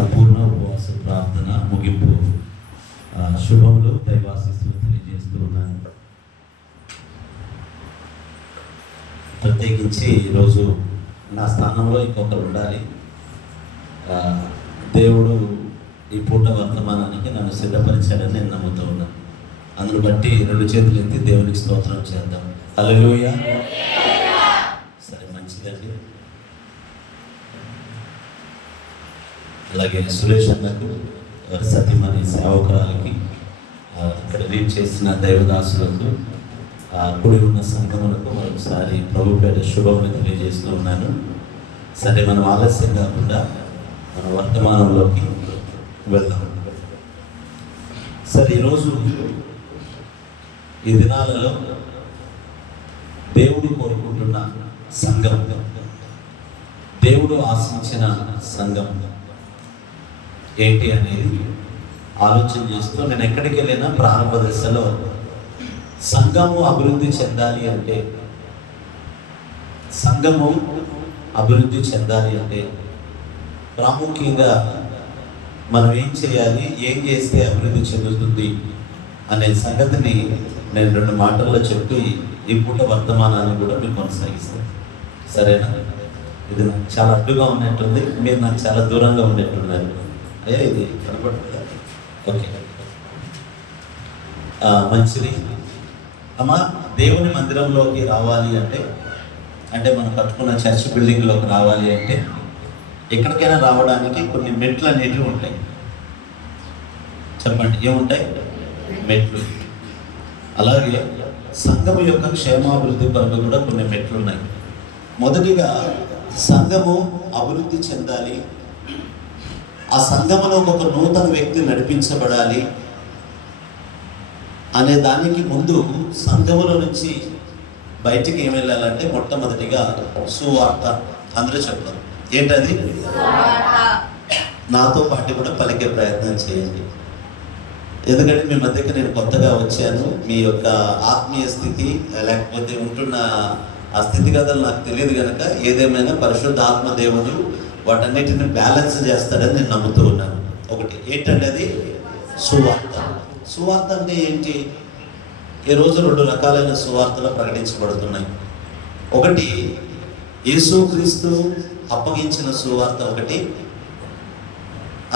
సంపూర్ణ ఉపవాస ప్రార్థన ముగింపు శుభములు దైవాశీస్సులు తెలియజేస్తూ ఉన్నాను. ప్రత్యేకించి ఈరోజు నా స్థానంలో ఇంకొకరు ఉండాలి. దేవుడు ఈ పూట వర్తమానానికి నన్ను సిద్ధపరిచాడని నేను నమ్ముతూ ఉన్నాను. అందును బట్టి రెండు చేతులు ఎత్తి దేవునికి స్తోత్రం చేద్దాం. హల్లెలూయా. సరే, మంచిదండి. అలాగే సురేష్ అన్నకు, సతీమణి సేవకురాలకి, ఇక్కడ రీడ్ చేసిన దైవదాసులకు, కూడి ఉన్న సంఘములకు మరొకసారి ప్రభు పేట శుభములు తెలియజేస్తూ ఉన్నాను. సరే, మనం ఆలస్యం కాకుండా మన వర్తమానంలోకి వెళ్దాం. సరే, ఈరోజు ఈ దినాలలో దేవుడు కోరుకుంటున్న సంఘం, దేవుడు ఆశించిన సంఘం ఏంటి అనేది ఆలోచన చేస్తూ నేను ఎక్కడికి వెళ్ళినా ప్రారంభ దశలో సంఘము అభివృద్ధి చెందాలి అంటే ప్రాముఖ్యంగా మనం ఏం చేయాలి, ఏం చేస్తే అభివృద్ధి చెందుతుంది అనే సంగతిని నేను రెండు మాటల్లో చెప్పి ఈ పూట వర్తమానాన్ని కూడా మీరు కొనసాగిస్తాను. సరేనా? ఇది నాకు చాలా అడ్డుగా ఉన్నట్టుంది, మీరు నాకు చాలా దూరంగా ఉన్నట్టున్నారు. అయ్యా, ఇది కనపడుతుందా? ఓకే, మంచిది. అమ్మా, దేవుని మందిరంలోకి రావాలి అంటే మనం కట్టుకున్న చర్చ్ బిల్డింగ్లోకి రావాలి అంటే ఎక్కడికైనా రావడానికి కొన్ని మెట్లు అనేటివి ఉంటాయి. చెప్పండి, ఏముంటాయి? మెట్లు. అలాగే సంఘము యొక్క క్షేమాభివృద్ధి కొరకు కూడా కొన్ని మెట్లు ఉన్నాయి. మొదటిగా సంఘము అభివృద్ధి చెందాలి, ఆ సంఘములో ఒక నూతన వ్యక్తి నడిపించబడాలి అనే దానికి ముందు సంఘములో నుంచి బయటికి ఏం వెళ్ళాలంటే మొట్టమొదటిగా సువార్త. అందరూ చెప్తారు, ఏంటది? నాతో పాటు కూడా పలికే ప్రయత్నం చేయండి. ఎందుకంటే మీ మధ్యకి నేను కొత్తగా వచ్చాను. మీ యొక్క ఆత్మీయ స్థితి లేకపోతే ఉంటున్న ఆ స్థితిగతులు నాకు తెలియదు కనుక ఏదేమైనా పరిశుద్ధ ఆత్మదేవుడు వాటన్నిటిని బ్యాలెన్స్ చేస్తాడని నేను నమ్ముతూ ఉన్నాను. ఒకటి ఏంటంటే అది సువార్త. సువార్త అంటే ఏంటి? ఈరోజు రెండు రకాలైన సువార్తలు ప్రకటించబడుతున్నాయి. ఒకటి యేసుక్రీస్తు అప్పగించిన సువార్త ఒకటి,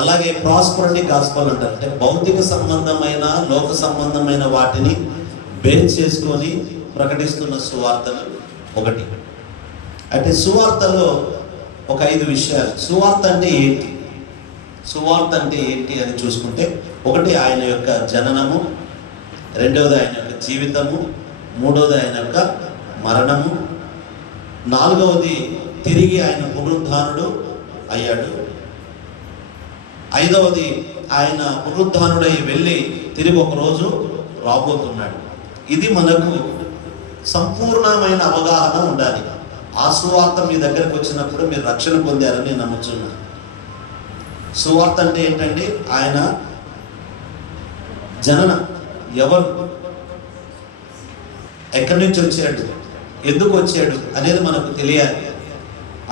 అలాగే ప్రాస్పరిటీ గాస్పల్ అంటారు. అంటే భౌతిక సంబంధమైన లోక సంబంధమైన వాటిని బేస్ చేసుకొని ప్రకటిస్తున్న సువార్తలు ఒకటి. అంటే సువార్తలో ఒక 5 విషయాలు. సువార్త అంటే ఏంటి అని చూసుకుంటే, ఒకటి ఆయన యొక్క జననము, రెండవది ఆయన యొక్క జీవితము, మూడవది ఆయన యొక్క మరణము, నాలుగవది తిరిగి ఆయన పునరుద్ధానుడు అయ్యాడు, ఐదవది ఆయన పునరుద్ధానుడై వెళ్ళి తిరిగి ఒకరోజు రాబోతున్నాడు. ఇది మనకు సంపూర్ణమైన అవగాహన ఉండాలి. ఆ సువార్త మీ దగ్గరకు వచ్చినప్పుడు మీరు రక్షణ పొందారని నేను నమ్ముతున్నాను. సువార్త అంటే ఏంటంటే ఆయన జననం, ఎవరు, ఎక్కడి నుంచి వచ్చాడు, ఎందుకు వచ్చాడు అనేది మనకు తెలియాలి.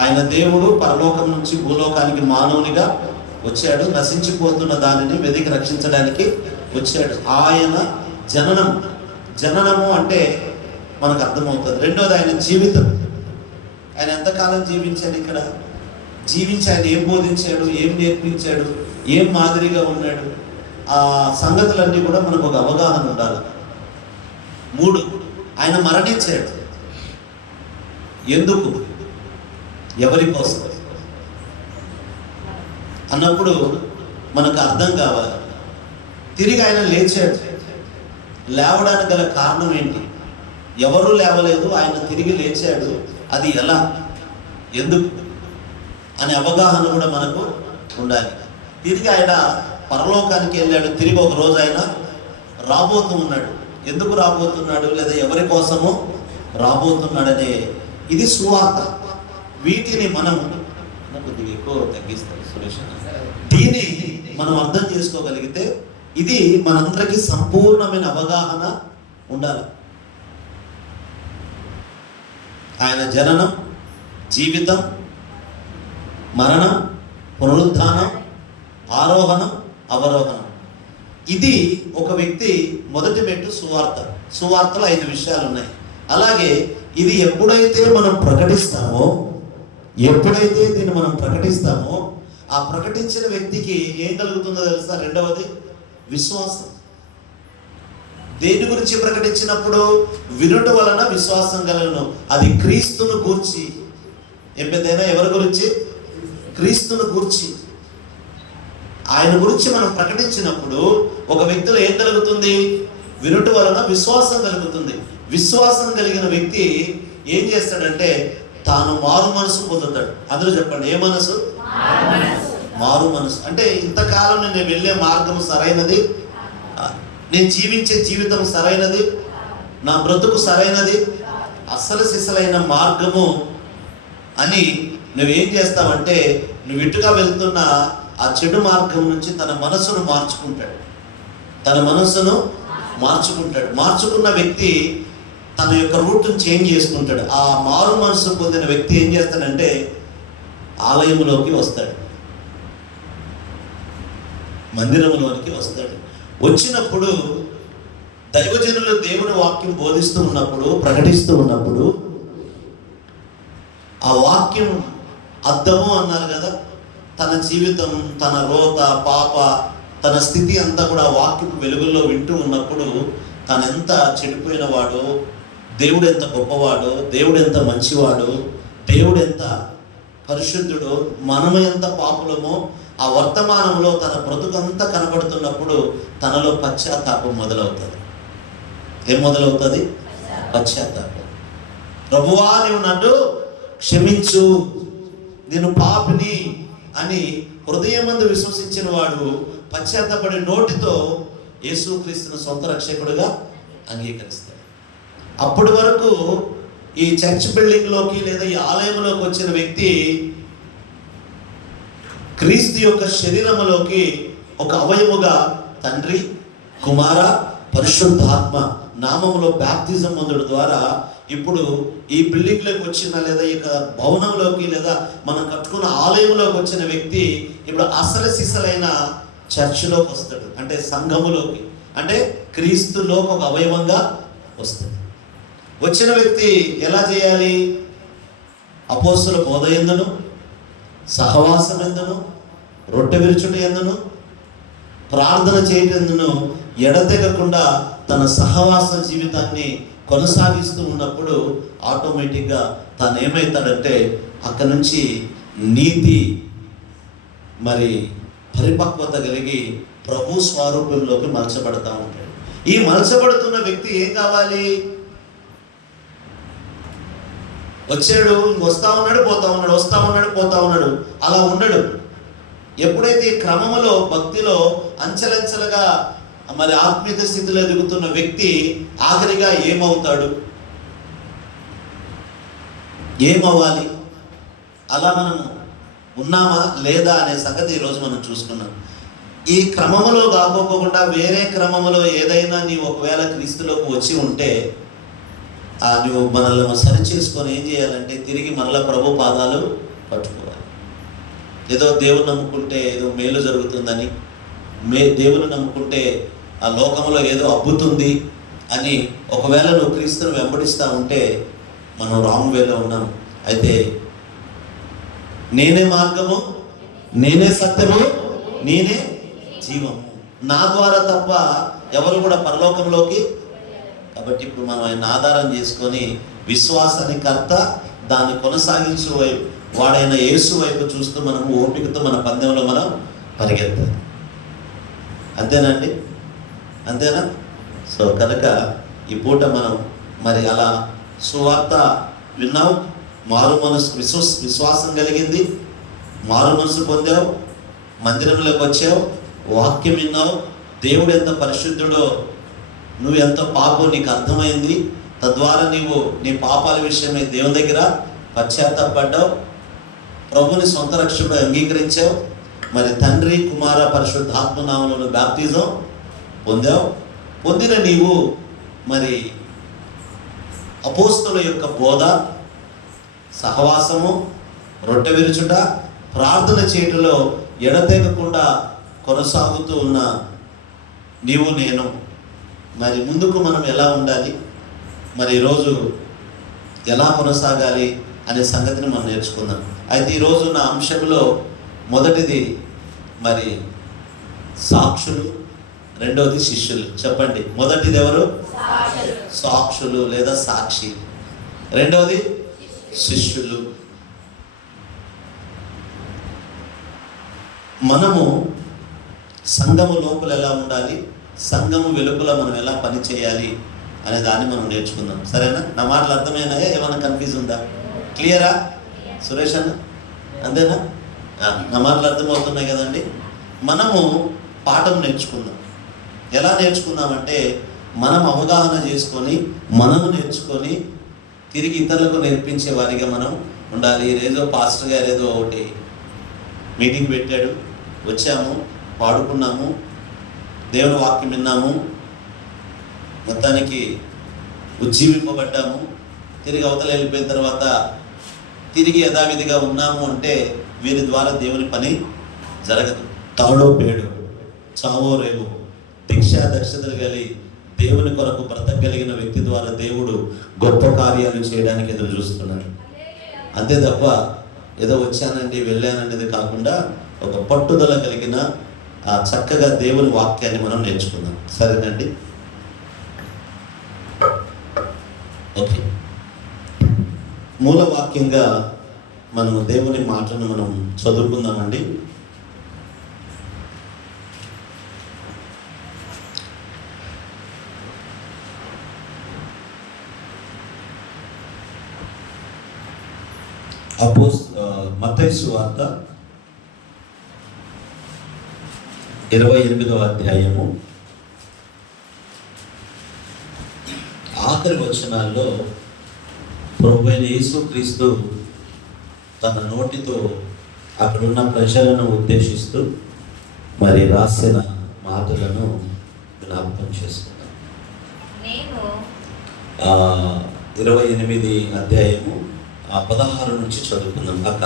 ఆయన దేవుడు పరలోకం నుంచి భూలోకానికి మానవునిగా వచ్చాడు, నశించిపోతున్న దానిని వెతికి రక్షించడానికి వచ్చాడు. ఆయన జననము అంటే మనకు అర్థమవుతుంది. రెండోది ఆయన జీవితం. ఆయన ఎంతకాలం జీవించాడు, ఇక్కడ జీవించి ఆయన ఏం బోధించాడు, ఏం నేర్పించాడు, ఏం మాదిరిగా ఉన్నాడు, ఆ సంగతులన్నీ కూడా మనకు ఒక అవగాహన ఉండాలి. 3, ఆయన మరణించాడు. ఎందుకు, ఎవరి కోసం అన్నప్పుడు మనకు అర్థం కావాలి. తిరిగి ఆయన లేచాడు. లేవడానికి గల కారణం ఏంటి? ఎవరూ లేవలేదు, ఆయన తిరిగి లేచాడు. అది ఎలా, ఎందుకు అనే అవగాహన కూడా మనకు ఉండాలి. తిరిగి ఆయన పరలోకానికి వెళ్ళాడు. తిరిగి ఒక రోజు ఆయన రాబోతూ ఉన్నాడు. ఎందుకు రాబోతున్నాడు, లేదా ఎవరి కోసము రాబోతున్నాడనే ఇది సువార్త. వీటిని మనం కొద్దిగా ఎక్కువ తగ్గిస్తాం సురేష్. దీన్ని మనం అర్థం చేసుకోగలిగితే ఇది మనందరికీ సంపూర్ణమైన అవగాహన ఉండాలి. ఆయన జననం, జీవితం, మరణం, పునరుద్ధానం, ఆరోహణం, అవరోహణం. ఇది ఒక వ్యక్తి మొదటి మెట్టు సువార్త. సువార్తలో 5 విషయాలు ఉన్నాయి. అలాగే ఇది ఎప్పుడైతే మనం ప్రకటిస్తామో, ఎప్పుడైతే దీన్ని మనం ప్రకటిస్తామో, ఆ ప్రకటించిన వ్యక్తికి ఏం కలుగుతుందో తెలుసా? రెండవది విశ్వాసం. దేని గురించి ప్రకటించినప్పుడు? వినుట వలన విశ్వాసం కలుగును. అది క్రీస్తును గూర్చి. ఏదైనా ఎవరి గురించి? క్రీస్తును గూర్చి. ఆయన గురించి మనం ప్రకటించినప్పుడు ఒక వ్యక్తిలో ఏం కలుగుతుంది? వినుట వలన విశ్వాసం కలుగుతుంది. విశ్వాసం కలిగిన వ్యక్తి ఏం చేస్తాడంటే తాను మారు మనసు పొందుతాడు. అందులో చెప్పండి, ఏ మనసు? మారు మనసు. అంటే ఇంతకాలం నేను వెళ్ళే మార్గం సరైనది, నేను జీవించే జీవితం సరైనది, నా బ్రతుకు సరైనది, అస్సలు సిసలైన మార్గము అని నువ్వేం చేస్తావంటే, నువ్వు ఇటుగా వెళ్తున్న ఆ చెడు మార్గం నుంచి తన మనసును మార్చుకుంటాడు. తన మనసును మార్చుకుంటాడు. మార్చుకున్న వ్యక్తి తన యొక్క రూట్ను చేంజ్ చేసుకుంటాడు. ఆ మారు మనసు పొందిన వ్యక్తి ఏం చేస్తాడంటే ఆలయంలోకి వస్తాడు, మందిరంలోనికి వస్తాడు. వచ్చినప్పుడు దైవజనులు దేవుని వాక్యం బోధిస్తూ ఉన్నప్పుడు, ప్రకటిస్తూ ఉన్నప్పుడు, ఆ వాక్యం అద్దము అన్నారు కదా, తన జీవితం, తన రోత, పాప, తన స్థితి అంతా కూడా వాక్యపు వెలుగుల్లో వింటూ ఉన్నప్పుడు తను ఎంత చెడిపోయిన వాడు, దేవుడు ఎంత గొప్పవాడు, దేవుడు ఎంత మంచివాడు, దేవుడు ఎంత పరిశుద్ధుడు, మనము ఎంత పాపులమో ఆ వర్తమానంలో తన బ్రతుకంతా కనబడుతున్నప్పుడు తనలో పశ్చాత్తాపం మొదలవుతుంది. ఏం మొదలవుతుంది? పశ్చాత్తాపం. ప్రభువా నీవు నన్ను క్షమించు, నేను పాపిని అని హృదయమందు విశ్వసించిన వాడు పశ్చాత్తాపడి నోటితో యేసుక్రీస్తును సొంత రక్షకుడిగా అంగీకరిస్తాడు. అప్పటి వరకు ఈ చర్చ్ బిల్డింగ్లోకి లేదా ఈ ఆలయంలోకి వచ్చిన వ్యక్తి క్రీస్తు యొక్క శరీరములోకి ఒక అవయముగా తండ్రి, కుమార, పరిశుద్ధాత్మ నామములో బ్యాప్తిజం పొందడం ద్వారా ఇప్పుడు ఈ బిల్డింగ్లోకి వచ్చిన లేదా ఇక భవనంలోకి లేదా మనం కట్టుకున్న ఆలయంలోకి వచ్చిన వ్యక్తి ఇప్పుడు అసలు సిసలైన చర్చిలోకి వస్తాడు. అంటే సంఘములోకి, అంటే క్రీస్తులోకి ఒక అవయవంగా వస్తాడు. వచ్చిన వ్యక్తి ఎలా చేయాలి? అపోస్తుల బోధ యందును, సహవాసం ఎందును, రొట్టె విరుచుట ఎందును, ప్రార్థన చేయటందును ఎడతెగకుండా తన సహవాస జీవితాన్ని కొనసాగిస్తూ ఉన్నప్పుడు ఆటోమేటిక్గా తను ఏమవుతాడంటే అక్కడి నుంచి నీతి మరి పరిపక్వత కలిగి ప్రభు స్వరూపంలోకి మలచబడతా ఉంటాడు. ఈ మలచబడుతున్న వ్యక్తి ఏం కావాలి? వచ్చాడు, వస్తా ఉన్నాడు, పోతా ఉన్నాడు, వస్తా ఉన్నాడు, పోతా ఉన్నాడు, అలా ఉండడు. ఎప్పుడైతే ఈ క్రమములో భక్తిలో అంచెలంచెలుగా మరి ఆత్మీయ స్థితిలో ఎదుగుతున్న వ్యక్తి ఆఖరిగా ఏమవుతాడు? ఏమవ్వాలి? అలా మనం ఉన్నామా లేదా అనే సంగతి ఈరోజు మనం చూసుకున్నాం. ఈ క్రమములో కాకోకుండా వేరే క్రమములో ఏదైనా నీవు ఒకవేళ క్రీస్తులోకి వచ్చి ఉంటే నువ్వు మనల్ని సరి చేసుకొని ఏం చేయాలంటే తిరిగి మరలా ప్రభు పాదాలు పట్టుకోవాలి. ఏదో దేవుని నమ్ముకుంటే ఏదో మేలు జరుగుతుందని, దేవుని నమ్ముకుంటే ఆ లోకంలో ఏదో అబ్బుతుంది అని ఒకవేళ నువ్వు క్రీస్తుని వెంబడిస్తూ ఉంటే మనం రాంగ్ వేలో ఉన్నాం. అయితే నేనే మార్గము, నేనే సత్యము, నేనే జీవము, నా ద్వారా తప్ప ఎవరు కూడా పరలోకంలోకి. కాబట్టి ఇప్పుడు మనం ఆయన ఆధారం చేసుకొని విశ్వాసాన్ని కర్త, దాన్ని కొనసాగించు వైపు వాడైన యేసు వైపు చూస్తూ మనం ఓపికతో మన పందెంలో మనం పరిగెత్తాలి. అంతేనండి? అంతేనా? సో కనుక ఈ పూట మనం మరి అలా సువార్త విన్నావు, మారు మనసు విశ్వాసం కలిగింది, మారు మనసు పొందావు, మందిరంలోకి వచ్చావు, వాక్యం విన్నావు, దేవుడు ఎంత పరిశుద్ధుడో, నువ్వు ఎంత పాపం నీకు అర్థమైంది. తద్వారా నీవు నీ పాపాల విషయమై దేవుని దగ్గర పశ్చాత్తాపడ్డావు, ప్రభుని సొంత రక్షకుడు అంగీకరించావు, మరి తండ్రి, కుమార, పరిశుద్ధాత్మ నామములో బాప్తిజం పొందావు. పొందిన నీవు మరి అపోస్తలుల యొక్క బోధ, సహవాసము, రొట్టె విరుచుట, ప్రార్థన చేయటంలో ఎడతెగకుండా కొనసాగుతూ ఉన్న నీవు నేను మరి ముందుకు మనం ఎలా ఉండాలి, మరి ఈరోజు ఎలా కొనసాగాలి అనే సంగతిని మనం నేర్చుకుందాం. అయితే ఈరోజు నా అంశంలో మొదటిది మరి సాక్షులు, రెండవది శిష్యులు. చెప్పండి, మొదటిది ఎవరు? సాక్షులు లేదా సాక్షి. రెండవది శిష్యులు. మనము సంఘము లోపల ఎలా ఉండాలి, సంఘము వెలుపల మనం ఎలా పని చేయాలి అనే దాన్ని మనం నేర్చుకుందాం. సరేనా? నా మాటలు అర్థమైనాయా? ఏమైనా కన్ఫ్యూజ్ ఉందా? క్లియరా సురేష్ అన్న? అంతేనా? నా మాటలు అర్థమవుతున్నాయి కదండి. మనము పాఠం నేర్చుకుందాం. ఎలా నేర్చుకుందామంటే మనం అవగాహన చేసుకొని, మనము నేర్చుకొని తిరిగి ఇతరులకు నేర్పించే వారిగా మనం ఉండాలి. ఏదో పాస్టర్ గారు ఏదో ఒకటి మీటింగ్ పెట్టాడు, వచ్చాము, పాడుకున్నాము, దేవుని వాక్యం విన్నాము, మొత్తానికి ఉజ్జీవింపబడ్డాము, తిరిగి అవతల వెళ్ళిపోయిన తర్వాత తిరిగి యథావిధిగా ఉన్నాము అంటే వీరి ద్వారా దేవుని పని జరగదు. తాడో పేడు, చావో రేవో, దీక్షా దక్షతలు కలిగి దేవుని కొరకు బ్రతకగలిగిన వ్యక్తి ద్వారా దేవుడు గొప్ప కార్యాలు చేయడానికి ఎదురు చూస్తున్నాడు. అంతే తప్ప ఏదో వచ్చానండి వెళ్ళాననేది కాకుండా ఒక పట్టుదల కలిగిన ఆ చక్కగా దేవుని వాక్యాన్ని మనం నేర్చుకుందాం. సరేనండి? ఓకే, మూల వాక్యంగా మనం దేవుని మాటను మనం చదువుకుందామండి. మత్తయి సువార్త 28వ అధ్యాయము ఆఖరి వచనాల్లో ప్రభువైన యేసుక్రీస్తు తన నోటితో అక్కడున్న ప్రజలను ఉద్దేశిస్తూ మరి రాసిన మాటలను జ్ఞాపకం చేసుకున్నాను. 28 అధ్యాయము 16 నుంచి చదువుకుందాం. అక్క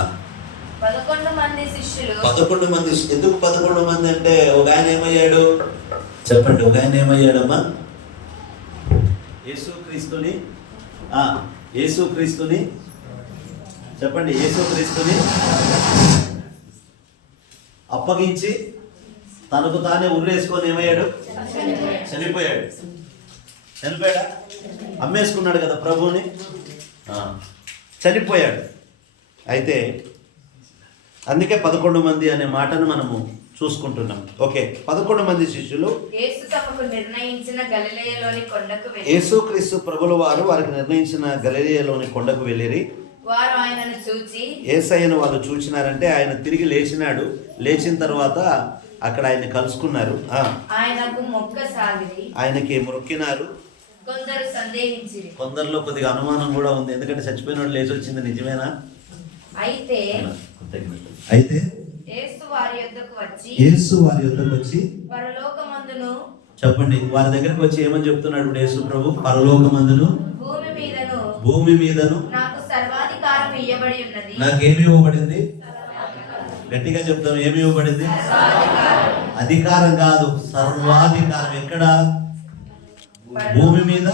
11 మంది శిష్యులు. 11 మంది. ఎందుకు 11 మంది అంటే ఒక ఆయన ఏమయ్యాడు చెప్పండి? ఒక ఆయన ఏమయ్యాడమ్మా? యేసుక్రీస్తుని చెప్పండి, యేసుక్రీస్తుని అప్పగించి తనకు తానే ఉర్రేసుకొని ఏమయ్యాడు? చనిపోయాడా? అమ్మేసుకున్నాడు కదా ప్రభువుని, చనిపోయాడు. అయితే అందుకే 11 మంది అనే మాటను మనము చూసుకుంటున్నాం. ఓకే, 11 మంది శిష్యులు యేసుక్రీస్తు ప్రభుల వారు వారికి నిర్ణయించిన గలిలయలోని కొండకు వెళ్ళిరి. యేసయ్యను వాళ్ళు చూచినారంటే ఆయన తిరిగి లేచినాడు. లేచిన తర్వాత అక్కడ ఆయన కలుసుకున్నారు. ఆయనకి మొక్కినారు. కొందరిలో కొద్దిగా అనుమానం కూడా ఉంది, ఎందుకంటే చచ్చిపోయిన వాడు లేచి వచ్చింది నిజమేనా? అయితే యేసు వారి యొద్దకు వచ్చి చెప్పండి, వారి దగ్గరకు వచ్చి ఏమని చెప్తున్నాడు యేసు ప్రభు? పరలోకమందును భూమి మీదను నాకేమి ఇవ్వబడింది? గట్టిగా చెప్తాం, ఏమి ఇవ్వబడింది? అధికారం కాదు, సర్వాధికారం. ఎక్కడ? భూమి మీద,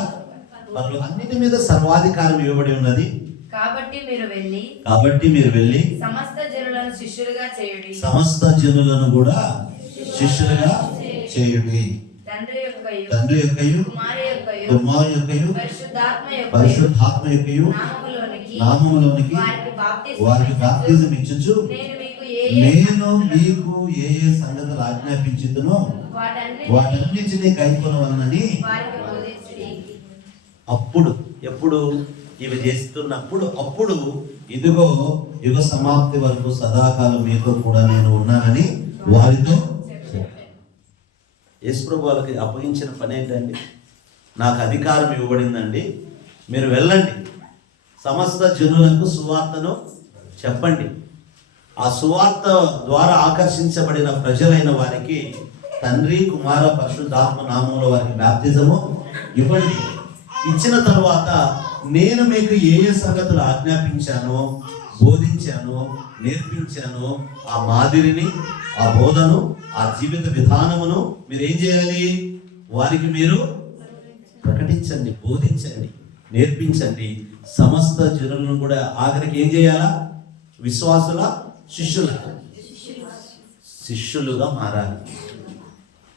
అన్నిటి మీద సర్వాధికారం ఇవ్వబడి ఉన్నది. కాబట్టి మీరు వెళ్ళి సమస్త జనులను కూడా శిష్యులుగా చేయుడి. తండ్రి యొక్కయు కుమారు యొక్కయు పరిశుద్ధాత్మ యొక్కయు నామములోనికి వారికి బాప్తిజం ఇచ్చుచు నేను మీకు ఏ ఏ సంగతులు ఆజ్ఞాపించుదునో వాటన్నిటినీ కైకొనవలనని. అప్పుడు ఎప్పుడు ఇవి చేస్తున్నప్పుడు అప్పుడు ఇదిగో యుగ సమాప్తి వరకు సదాకాలం మీతో కూడా నేను ఉన్నానని వారితో. యేసుప్రభు వాళ్ళకి అప్పగించిన పని ఏంటండి? నాకు అధికారం ఇవ్వబడిందండి, మీరు వెళ్ళండి, సమస్త జనులకు సువార్తను చెప్పండి. ఆ సువార్త ద్వారా ఆకర్షించబడిన ప్రజలైన వారికి తండ్రి కుమార పరిశుద్ధాత్మ నామములో వారికి బాప్తిజము ఇవ్వండి. ఇచ్చిన తర్వాత నేను మీకు ఏ ఏ సంగతులు ఆజ్ఞాపించానో, బోధించానో, నేర్పించానో ఆ మాదిరిని ఆ బోధను, ఆ జీవిత విధానమును మీరు ఏం చేయాలి? వారికి మీరు ప్రకటించండి, బోధించండి, నేర్పించండి. సమస్త జనులను కూడా ఆఖరికి ఏం చేయాలా? విశ్వాసుల శిష్యులుగా మారాలి.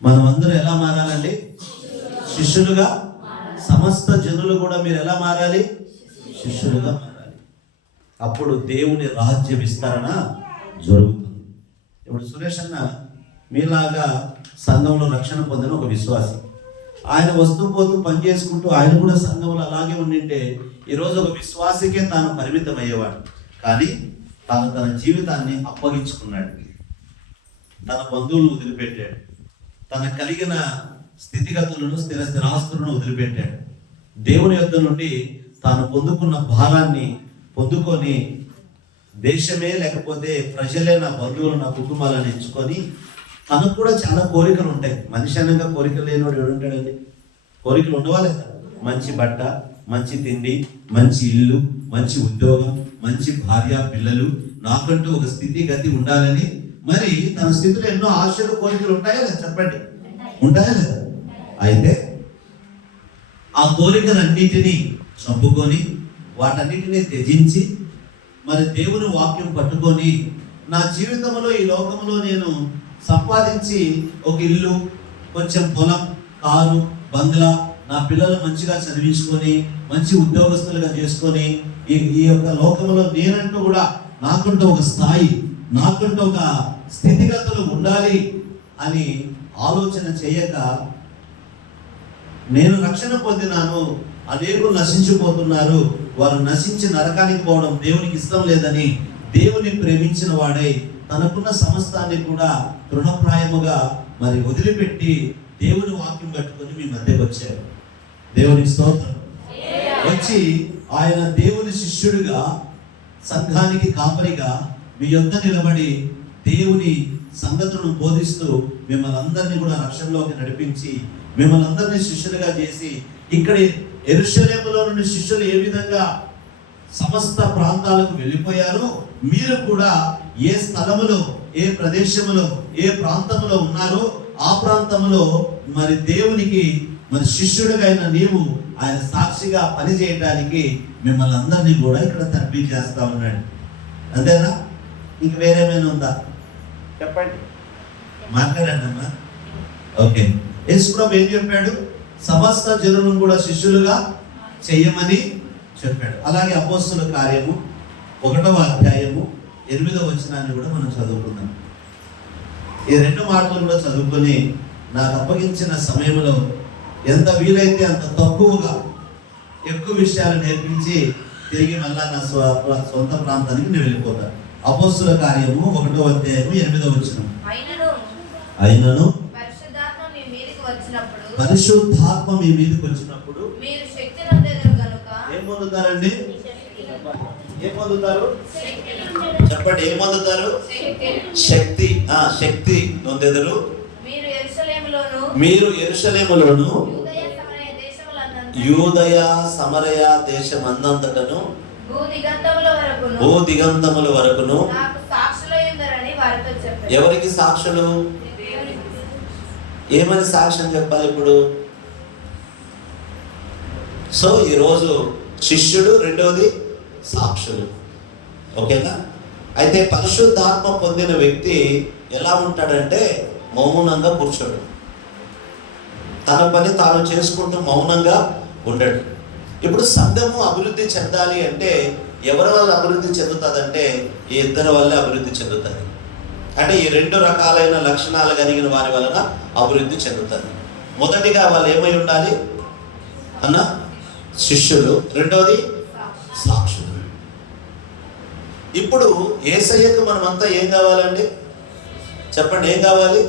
మనం అందరూ ఎలా మారాలండి? శిష్యులుగా. సమస్త జనులు కూడా మీరు ఎలా మారాలి? శిష్యులుగా మారాలి. అప్పుడు దేవుని రాజ్య విస్తరణ జరుగుతుంది. ఇప్పుడు సురేష్ అన్న మీలాగా సంఘంలో రక్షణ పొందిన ఒక విశ్వాసి. ఆయన వస్తూ పోతూ పని చేసుకుంటూ ఆయన కూడా సంఘంలో అలాగే ఉండింటే ఈరోజు ఒక విశ్వాసికే తాను పరిమితం అయ్యేవాడు. కానీ తాను తన జీవితాన్ని అప్పగించుకున్నాడు. తన బంధువులను వదిలిపెట్టాడు. తన కలిగిన స్థితిగతులను, స్థిరాస్తులను వదిలిపెట్టాడు. దేవుని యొద్ద నుండి తాను పొందుకున్న భారాన్ని పొందుకొని, దేశమే లేకపోతే ప్రజలే నా బంధువులు, నా కుటుంబాలను ఎంచుకొని, తనకు కూడా చాలా కోరికలు ఉంటాయి. మనిషి అనగా కోరికలు లేనివాడు ఎవడుంటాడండి? కోరికలు ఉండవాలి కదా. మంచి బట్ట, మంచి తిండి, మంచి ఇల్లు, మంచి ఉద్యోగం, మంచి భార్య, పిల్లలు, నాకంటూ ఒక స్థితి గతి ఉండాలని. మరి తన స్థితిలో ఎన్నో ఆశలు, కోరికలు ఉంటాయా లేదా? చెప్పండి, ఉంటాయా లేదా? అయితే ఆ కోరికలన్నిటినీ చంపుకొని, వాటన్నిటినీ త్యజించి, మరి దేవుని వాక్యం పట్టుకొని, నా జీవితంలో ఈ లోకంలో నేను సంపాదించి ఒక ఇల్లు, కొంచెం పొలం, కారు, బంగ్లా, నా పిల్లలు మంచిగా చదివించుకొని, మంచి ఉద్యోగస్తులుగా చేసుకొని, ఈ యొక్క లోకంలో నేనంటూ కూడా నాకంటూ ఒక స్థాయి, నాకంటూ ఒక స్థితిగతులు ఉండాలి అని ఆలోచన చేయక, నేను రక్షణ పొందినాను, అనేకులు నశించిపోతున్నారు, వారు నశించి నరకానికి పోవడం దేవునికి ఇష్టం లేదని దేవుని ప్రేమించిన వాడై తనకున్న సమస్తాన్ని కూడా తృణప్రాయముగా మరి వదిలిపెట్టి దేవుని వాక్యం పట్టుకొని మీ మధ్యకు వచ్చారు. దేవునికి స్తోత్రం. వచ్చి ఆయన దేవుని శిష్యుడిగా, సంఘానికి కాపరిగా మీ యొద్ద నిలబడి దేవుని సంగతులను బోధిస్తూ మిమ్మల్ని అందరినీ కూడా రక్షణలోకి నడిపించి, మిమ్మల్ని అందరినీ శిష్యులుగా చేసి, ఇక్కడ యెరూషలేములో నుండి శిష్యులు ఏ విధంగా సమస్త ప్రాంతాలకు వెళ్ళిపోయారో, మీరు కూడా ఏ స్థలములో, ఏ ప్రదేశములో, ఏ ప్రాంతంలో ఉన్నారో ఆ ప్రాంతంలో మరి దేవునికి మరి శిష్యుడిగా నీవు ఆయన సాక్షిగా పని చేయడానికి మిమ్మల్ని అందరినీ కూడా ఇక్కడ తర్పించేస్తా ఉన్నాడు. అంతేనా? ఇంక వేరేమైనా ఉందా? చెప్పండి, మాట్లాడండి అమ్మా. ఓకే. యేసుప్రభు ఏం చెప్పాడు? సమస్త జనులను కూడా శిష్యులుగా చెయ్యమని చెప్పాడు. అలాగే అపోస్తలుల కార్యము 1వ అధ్యాయము 8వ వచనాన్ని కూడా మనం చదువుకుందాం. ఈ 2 మాటలు కూడా చదువుకొని, నాకు అప్పగించిన సమయంలో ఎంత వీలైతే అంత తక్కువగా ఎక్కువ విషయాలు నేర్పించి తిరిగి మళ్ళా నా సొంత ప్రాంతానికి నేను వెళ్ళిపోతాను. అపోస్తలుల కార్యము 1వ అధ్యాయము 8వ వచనం. అయినను పరిశుద్ధాత్మ మీ మీదకి వచ్చినప్పుడు ఏం పొందుతారండి? ఏం పొందుతారు? చెప్పండి, ఏం పొందుతారు? శక్తి. శక్తి నొందెదరు. మీరు యెరూషలేములోను యూదయ సమరయ దేశమందంతటను భూదిగంతముల వరకును. ఎవరికి సాక్షులు? ఏమని సాక్ష్యం చెప్పాలి ఇప్పుడు? సో ఈరోజు శిష్యుడు, రెండవది సాక్షులు. ఓకేనా? అయితే పరిశుద్ధాత్మ పొందిన వ్యక్తి ఎలా ఉంటాడంటే మౌనంగా కూర్చోడు. తన పని తాను చేసుకుంటూ మౌనంగా ఉండడు. ఇప్పుడు సంఘము అభివృద్ధి చెందాలి అంటే ఎవరి వల్ల అభివృద్ధి చెందుతుందంటే ఈ ఇద్దరి వల్లే అభివృద్ధి చెందుతుంది. అంటే ఈ 2 రకాలైన లక్షణాలు కలిగిన వారి వలన అభివృద్ధి చెందుతుంది. మొదటిగా వాళ్ళు ఏమై ఉండాలి అన్న? శిష్యులు. రెండవది సాక్షులు. ఇప్పుడు యేసయ్యకు మనమంతా ఏం కావాలండి? చెప్పండి, ఏం కావాలి?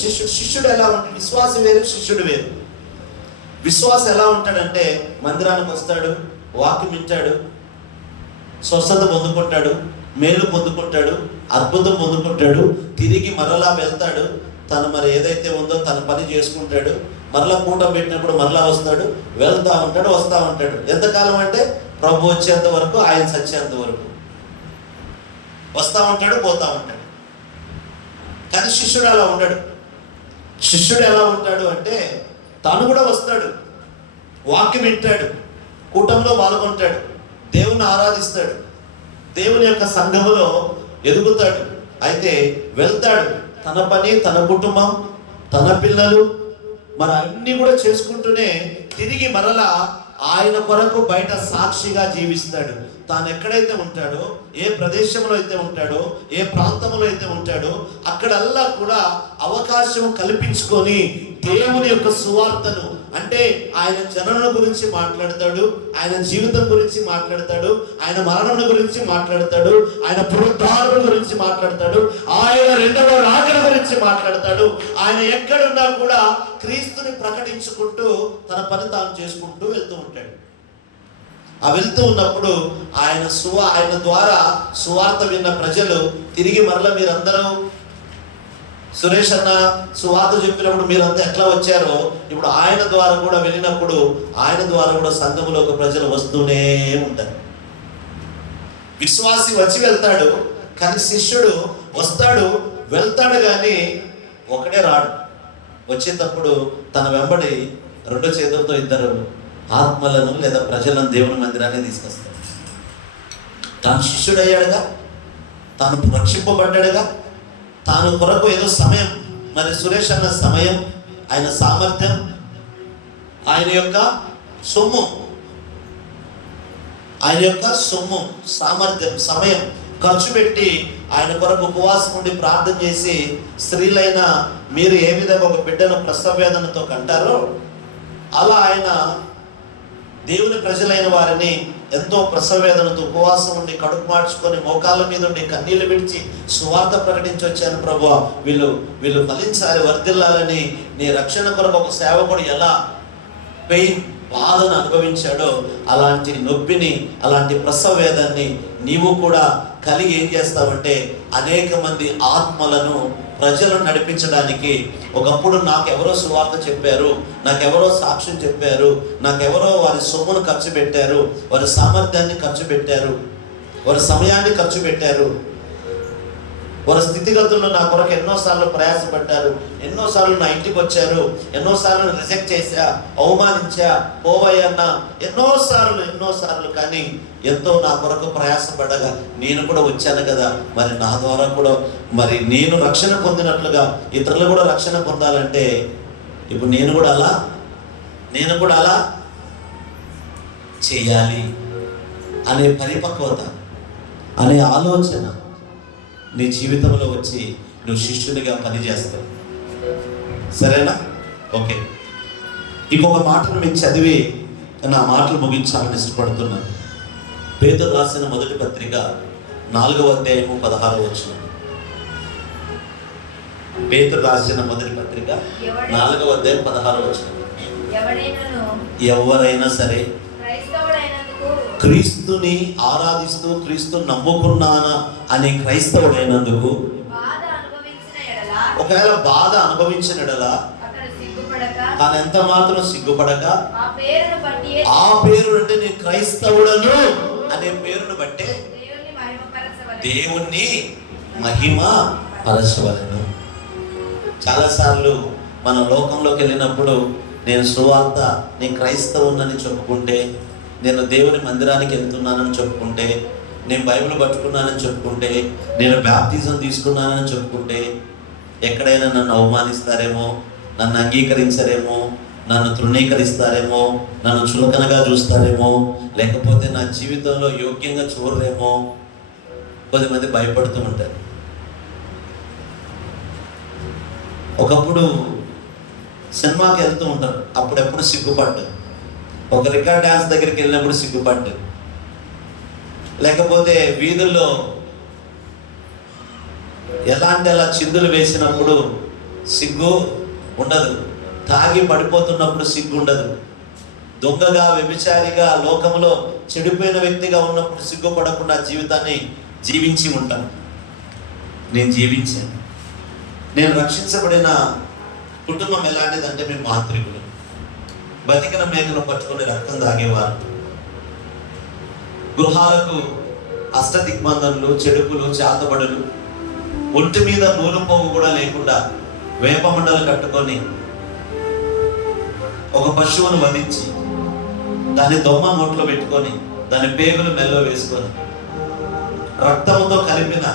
శిష్యుడు ఎలా ఉంటాడు? విశ్వాసి వేరు, శిష్యుడు వేరు. విశ్వాసం ఎలా ఉంటాడంటే మందిరానికి వస్తాడు, వాక్యం వింటాడు, స్వస్థత పొందుకుంటాడు, మేలు పొందుకుంటాడు, అద్భుతం పొందుకుంటాడు, తిరిగి మరలా వెళ్తాడు, తను మరి ఏదైతే ఉందో తన పని చేసుకుంటాడు, మరలా కూటం పెట్టినప్పుడు మరలా వస్తాడు, వెళ్తా ఉంటాడు, వస్తూ ఉంటాడు. ఎంతకాలం అంటే ప్రభు వచ్చేంత వరకు, ఆయన చచ్చేంత వరకు వస్తూ ఉంటాడు, పోతూ ఉంటాడు. కానీ శిష్యుడు అలా ఉండడు. శిష్యుడు ఎలా ఉంటాడు అంటే తాను కూడా వస్తాడు, వాక్యం వింటాడు, కూటంలో పాల్గొంటాడు, దేవుని ఆరాధిస్తాడు, దేవుని యొక్క సంఘములో ఎదుగుతాడు. అయితే వెళ్తాడు, తన పని, తన కుటుంబం, తన పిల్లలు మరి అన్ని కూడా చేసుకుంటూనే తిరిగి మరలా ఆయన కొరకు బయట సాక్షిగా జీవిస్తాడు. తాను ఎక్కడైతే ఉంటాడో, ఏ ప్రదేశంలో అయితే ఉంటాడో, ఏ ప్రాంతంలో అయితే ఉంటాడో అక్కడల్లా కూడా అవకాశం కల్పించుకొని దేవుని యొక్క సువార్తను, అంటే ఆయన జనన గురించి మాట్లాడతాడు, ఆయన జీవితం గురించి మాట్లాడతాడు, ఆయన మరణం గురించి మాట్లాడతాడు, ఆయన పునరుద్ధారణ గురించి మాట్లాడతాడు, ఆయన రెండవ రాకడ గురించి మాట్లాడతాడు. ఆయన ఎక్కడున్నా కూడా క్రీస్తుని ప్రకటించుకుంటూ తన పని తాను చేసుకుంటూ వెళ్తూ ఉంటాడు. ఆ వెళ్తూ ఉన్నప్పుడు ఆయన ద్వారా సువార్త విన్న ప్రజలు తిరిగి మరల మీరందరూ సురేష్ అన్న సువార్త చెప్పినప్పుడు మీరంతా ఎట్లా వచ్చారో, ఇప్పుడు ఆయన ద్వారా కూడా వెళ్ళినప్పుడు ఆయన ద్వారా కూడా సంఘములోకి ప్రజలు వస్తూనే ఉంటారు. విశ్వాసి వచ్చి వెళ్తాడు, కానీ శిష్యుడు వస్తాడు వెళ్తాడు కానీ ఒకడే రాడు. వచ్చేటప్పుడు తన వెంబడి రెండు చేతులతో ఇద్దరు ఆత్మలను లేదా ప్రజలను దేవుని మందిరాన్ని తీసుకొస్తాడు. తాను శిష్యుడయ్యాడుగా, తాను రక్షింపబడ్డాడుగా, తాను కొరకు ఏదో సమయం, మరి సురేష్ అన్న సమయం, ఆయన సామర్థ్యం, ఆయన యొక్క సొమ్ము, సామర్థ్యం, సమయం ఖర్చు పెట్టి ఆయన కొరకు ఉపవాసం ఉండి ప్రార్థన చేసి, స్త్రీలైన మీరు ఏ విధంగా ఒక బిడ్డను ప్రసవ వేదనతో కంటారో అలా ఆయన దేవుని ప్రజలైన వారిని ఎంతో ప్రసవ వేదనతో ఉపవాసం ఉండి కడుపు మార్చుకొని మోకాళ్ళ మీద ఉండి కన్నీళ్లు విడిచి సువార్త ప్రకటించి వచ్చాను ప్రభువా, వీళ్ళు ఫలించాలి, వర్ధిల్లాలని. నీ రక్షణ కొరకు ఒక సేవకుడు ఎలా పెయిన్, బాధను అనుభవించాడో అలాంటి నొప్పిని, అలాంటి ప్రసవ వేదాన్ని నీవు కూడా కలిగి ఏం చేస్తావంటే అనేక మంది ఆత్మలను, ప్రజలను నడిపించడానికి. ఒకప్పుడు నాకెవరో సువార్త చెప్పారు, నాకెవరో సాక్ష్యం చెప్పారు, నాకెవరో వారి సొమ్మును ఖర్చు పెట్టారు, వారి సామర్థ్యాన్ని ఖర్చు పెట్టారు, వారి సమయాన్ని ఖర్చు పెట్టారు, వారి స్థితిగతుల్లో నా కొరకు ఎన్నోసార్లు ప్రయాసపడ్డారు, ఎన్నోసార్లు నా ఇంటికి వచ్చారు, ఎన్నోసార్లు రిజెక్ట్ చేశా, అవమానించా, పోవయ్యన్నా, ఎన్నోసార్లు కానీ ఎంతో నా కొరకు ప్రయాసపడగా నేను కూడా వచ్చాను కదా, మరి నా ద్వారా కూడా మరి నేను రక్షణ పొందినట్లుగా ఇతరులు కూడా రక్షణ పొందాలంటే ఇప్పుడు నేను కూడా అలా చేయాలి అనే పరిపక్వత, అనే ఆలోచన నీ జీవితంలో వచ్చి నువ్వు శిష్యునిగా పనిచేస్తావు. సరేనా? ఓకే, ఇంకొక మాటను మీకు చదివి నా మాటలు ముగించాలని ఇష్టపడుతున్నాను. పేతురు రాసిన మొదటి పత్రిక 4వ అధ్యాయము 16వ వచనం. పేతురు రాసిన మొదటి పత్రిక 4వ అధ్యాయం 16వ వచనం. ఎవరైనా సరే క్రీస్తుని ఆరాధిస్తూ క్రీస్తు నమ్ముకున్నానా అనే క్రైస్తవుడైనందుకు ఒకవేళ బాధ అనుభవించిన ఎడల తాను ఎంత మాత్రం సిగ్గుపడక ఆ పేరు అంటే నేను క్రైస్తవుడను అనే పేరును బట్టే దేవుణ్ణి మహిమ పరచవలెను. చాలాసార్లు మన లోకంలోకి వెళ్ళినప్పుడు నేను సువార్త, నేను క్రైస్తవునని చెప్పుకుంటే, నేను దేవుని మందిరానికి వెళ్తున్నానని చెప్పుకుంటే, నేను బైబిల్ పట్టుకున్నానని చెప్పుకుంటే, నేను బ్యాప్టిజం తీసుకున్నానని చెప్పుకుంటే ఎక్కడైనా నన్ను అవమానిస్తారేమో, నన్ను అంగీకరించరేమో, నన్ను తృణీకరిస్తారేమో, నన్ను చులకనగా చూస్తారేమో, లేకపోతే నా జీవితంలో యోగ్యంగా చూడరేమో, కొద్దిమంది భయపడుతూ ఉంటారు. ఒకప్పుడు సినిమాకి వెళ్తూ ఉంటారు, అప్పుడెప్పుడు సిగ్గుపడ్డు, ఒక రికార్డ్ డ్యాన్స్ దగ్గరికి వెళ్ళినప్పుడు సిగ్గుపడ్డు, లేకపోతే వీధుల్లో ఎలాంటి అలా చిందులు వేసినప్పుడు సిగ్గు ఉండదు, తాగి పడిపోతున్నప్పుడు సిగ్గు ఉండదు, దొంగగా, వ్యభిచారిగా, లోకంలో చెడిపోయిన వ్యక్తిగా ఉన్నప్పుడు సిగ్గుపడకుండా జీవితాన్ని జీవించి ఉంటాను. నేను జీవించాను. నేను రక్షించబడిన కుటుంబం ఎలాంటిదంటే మేము మాంత్రికులు, బతికిన మేకను పట్టుకుని రక్తం తాగేవారు, గృహాలకు అష్టదిగ్బంధనులు, చెడుపులు, చేతబడులు, ఒంటి మీద నూలు పోగు కూడా లేకుండా వేపమండలు కట్టుకొని ఒక పశువును వధించి దాని దొమ్మ నోట్లో పెట్టుకొని దాని పేగులు మెల్లో వేసుకొని రక్తముతో కలిపిన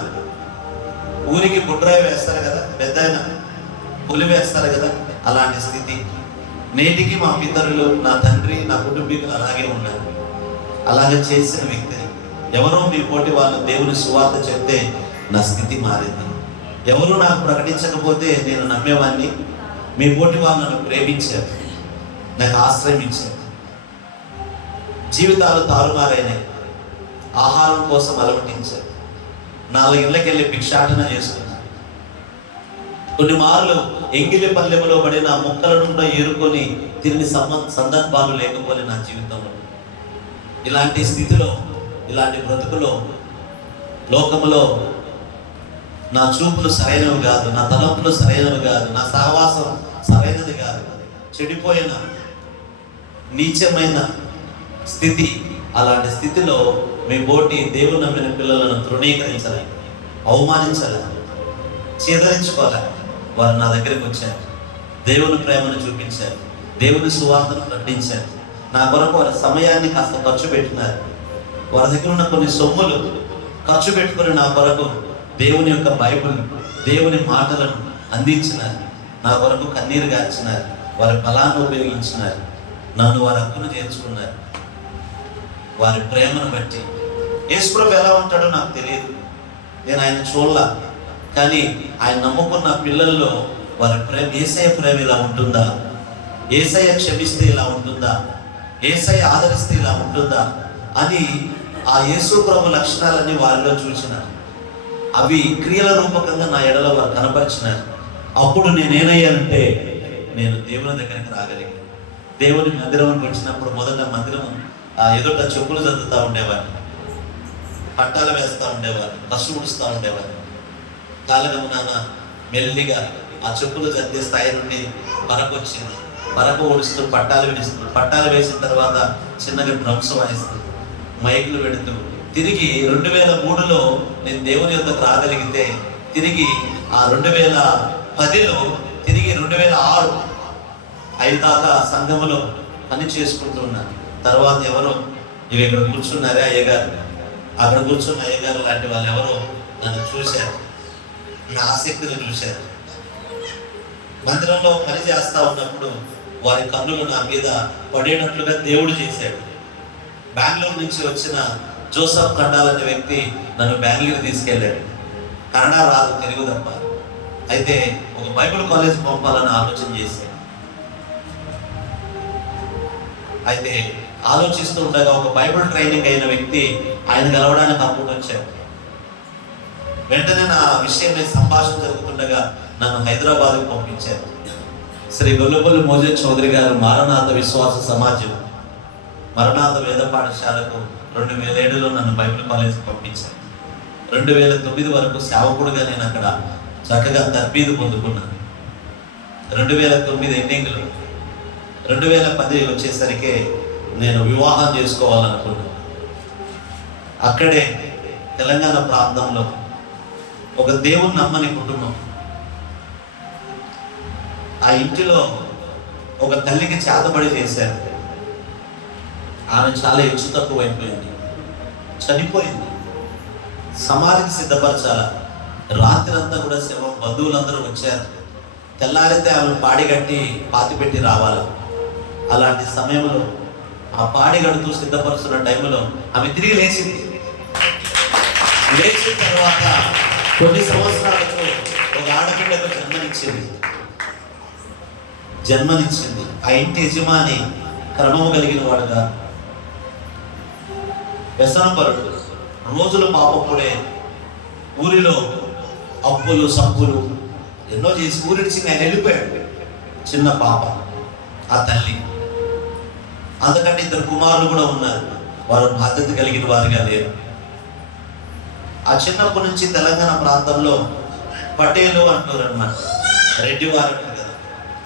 ఊరికి బుడ్రాయి వేస్తారు కదా, పెద్దయిన పులి వేస్తారు కదా, అలాంటి స్థితి. నేటికి మా పితరులు, నా తండ్రి, నా కుటుంబీకులు అలాగే ఉన్నారు. అలాగే చేసిన వ్యక్తిని ఎవరో మీ పోటీ వాళ్ళు దేవుని సువార్త చెప్తే నా స్థితి మారింది. ఎవరు నాకు ప్రకటించకపోతే నేను నమ్మేవాడిని. మీ పోటీ వాళ్ళు నన్ను ప్రేమించారు, నాకు ఆశ్రయం ఇచ్చారు. జీవితాలు తారుమారైనాయి, ఆహారం కోసం అలవటించారు. 4 ఇళ్ళకి వెళ్ళి భిక్షాటన చేసుకున్నాను. కొన్ని మార్లు ఎంగిలి పల్లెములో పడిన మొక్కలను కూడా ఏరుకొని తిరిగి సందర్భాలు లేకపోలే నా జీవితంలో. ఇలాంటి స్థితిలో, ఇలాంటి బ్రతుకులో, లోకములో నా చూపులు సరైనవి కాదు, నా తలంపులు సరైనవి కాదు, నా సహవాసం సరైనది కాదు, చెడిపోయిన నీచమైన స్థితి. అలాంటి స్థితిలో మీ బోటి దేవుని నమ్మిన పిల్లలను తృణీకరించాలి, అవమానించాలి, చేదరించుకోవాలి. వారు నా దగ్గరికి వచ్చారు, దేవుని ప్రేమను చూపించారు, దేవుని సువార్తను ప్రకటించారు. నా కొరకు వారి సమయాన్ని కాస్త ఖర్చు పెట్టినారు. వారి దగ్గర ఉన్న కొన్ని సొమ్ములు ఖర్చు పెట్టుకుని నా కొరకు దేవుని యొక్క బైబిల్, దేవుని మాటలను అందించినారు. నా కొరకు కన్నీరు గార్చినారు, వారి బలాన్ని ఉపయోగించినారు, నన్ను వారి హక్కును చేర్చుకున్నారు. వారి ప్రేమను బట్టి యేసుప్రభు ఎలా ఉంటాడో నాకు తెలియదు, నేను ఆయన చూడలా. కానీ ఆయన నమ్ముకున్న పిల్లల్లో వారి ప్రేమ, యేసయ్య ప్రేమ ఇలా ఉంటుందా, యేసయ్య క్షమిస్తే ఇలా ఉంటుందా, యేసయ్య ఆదరిస్తే ఇలా ఉంటుందా అని ఆ యేసు ప్రభు లక్షణాలన్నీ వారిలో చూసినారు. అవి క్రియల రూపకంగా నా ఎడల వారు కనపరిచినారు. అప్పుడు నేనేనయ్యానంటే నేను దేవుని దగ్గరికి రాగలిగాను. దేవుని మందిరంకి వచ్చినప్పుడు మొదట మందిరం ఎదుట చెప్పులు చదువుతూ ఉండేవాడిని, పట్టాలు వేస్తూ ఉండేవాడిని, కసు ఉడుస్తూ ఉండేవాడిని. కాలగమనాన మెల్లిగా ఆ చెప్పులు చదివే స్థాయి నుండి పరకు వచ్చింది. పరకు ఓడిస్తూ పట్టాలు వేస్తూ, పట్టాలు వేసిన తర్వాత చిన్నగా డ్రమ్స్ వాయిస్తూ, మైకులు పెడుతూ తిరిగి 2003లో నేను దేవుని యొద్దకు రాగలిగితే, తిరిగి ఆ 2010లో, తిరిగి 2006 దాకా సంఘములో పని చేసుకుంటున్నాను. తర్వాత ఎవరో ఇవి ఇక్కడ కూర్చున్నారే అయ్యగారు, అక్కడ కూర్చున్న అయ్యగారు లాంటి వాళ్ళు ఎవరో నన్ను చూశారు, నా ఆసక్తిని చూశారు. మందిరంలో పని చేస్తా ఉన్నప్పుడు వారి కన్నులు నా మీద పడేటట్లుగా దేవుడు చేశాడు. బెంగళూరు నుంచి వచ్చిన జోసఫ్ ఖండాల్ అనే వ్యక్తి నన్ను బెంగళూరు తీసుకెళ్ళాడు. కన్నడ రాదు, తెలుగు తప్ప. అయితే ఒక బైబిల్ కాలేజ్ పంపాలని ఆలోచన చేశాడు. అయితే ఆలోచిస్తూ ఉండగా ఒక బైబిల్ ట్రైనింగ్ అయిన వ్యక్తి ఆయన కలవడానికి అప్పుడు వచ్చాడు. వెంటనే నా విషయం మీద సంభాషణ జరుగుతుండగా నన్ను హైదరాబాద్కు పంపించారు. శ్రీ గొల్లపల్లి మోజే చౌదరి గారు మారనాథ విశ్వాస సమాజం, మరణాథ వేద పాఠశాలకు 2007లో నన్ను బైబిల్ కాలేజ్కి పంపించారు. 2009 వరకు సేవకుడుగా నేను అక్కడ చక్కగా తర్బీదు పొందుకున్నాను. 2009 ఎండింగ్లో 2010 వచ్చేసరికి నేను వివాహం చేసుకోవాలనుకున్నాను. అక్కడే తెలంగాణ ప్రాంతంలో ఒక దేవుని నమ్మని కుటుంబం, ఆ ఇంటిలో ఒక తల్లికి చేతబడి చేశారు. ఆమె చాలా హెచ్చు తక్కువ అయిపోయింది, చనిపోయింది. సమాధికి సిద్ధపరచాల. రాత్రి అంతా కూడా శవం, బంధువులందరూ వచ్చారు. తెల్లారితే ఆమె పాడిగట్టి పాతిపెట్టి రావాలి. అలాంటి సమయంలో ఆ పాడిగడుతూ సిద్ధపరుస్తున్న టైంలో ఆమె తిరిగి లేచింది. లేచిన తర్వాత కొన్ని సంవత్సరాలకు ఒక ఆడపిల్లకు జన్మనిచ్చింది. ఆ ఇంటి యజమాని క్రమము కలిగిన వాడుగా, వ్యసనపరుడు, రోజులు పాపప్పుడే ఊరిలో అప్పులు సప్పులు ఎన్నో చేసి ఊరిడిచి ఆయన వెళ్ళిపోయాడు. చిన్న పాప, ఆ తల్లి. అందుకంటే 2 కుమారులు కూడా ఉన్నారు, వారు బాధ్యత కలిగిన వారుగా లేరు. ఆ చిన్నప్పటి నుంచి తెలంగాణ ప్రాంతంలో పటేలు అంటారు అన్నమాట, రెడ్డి వారు కదా.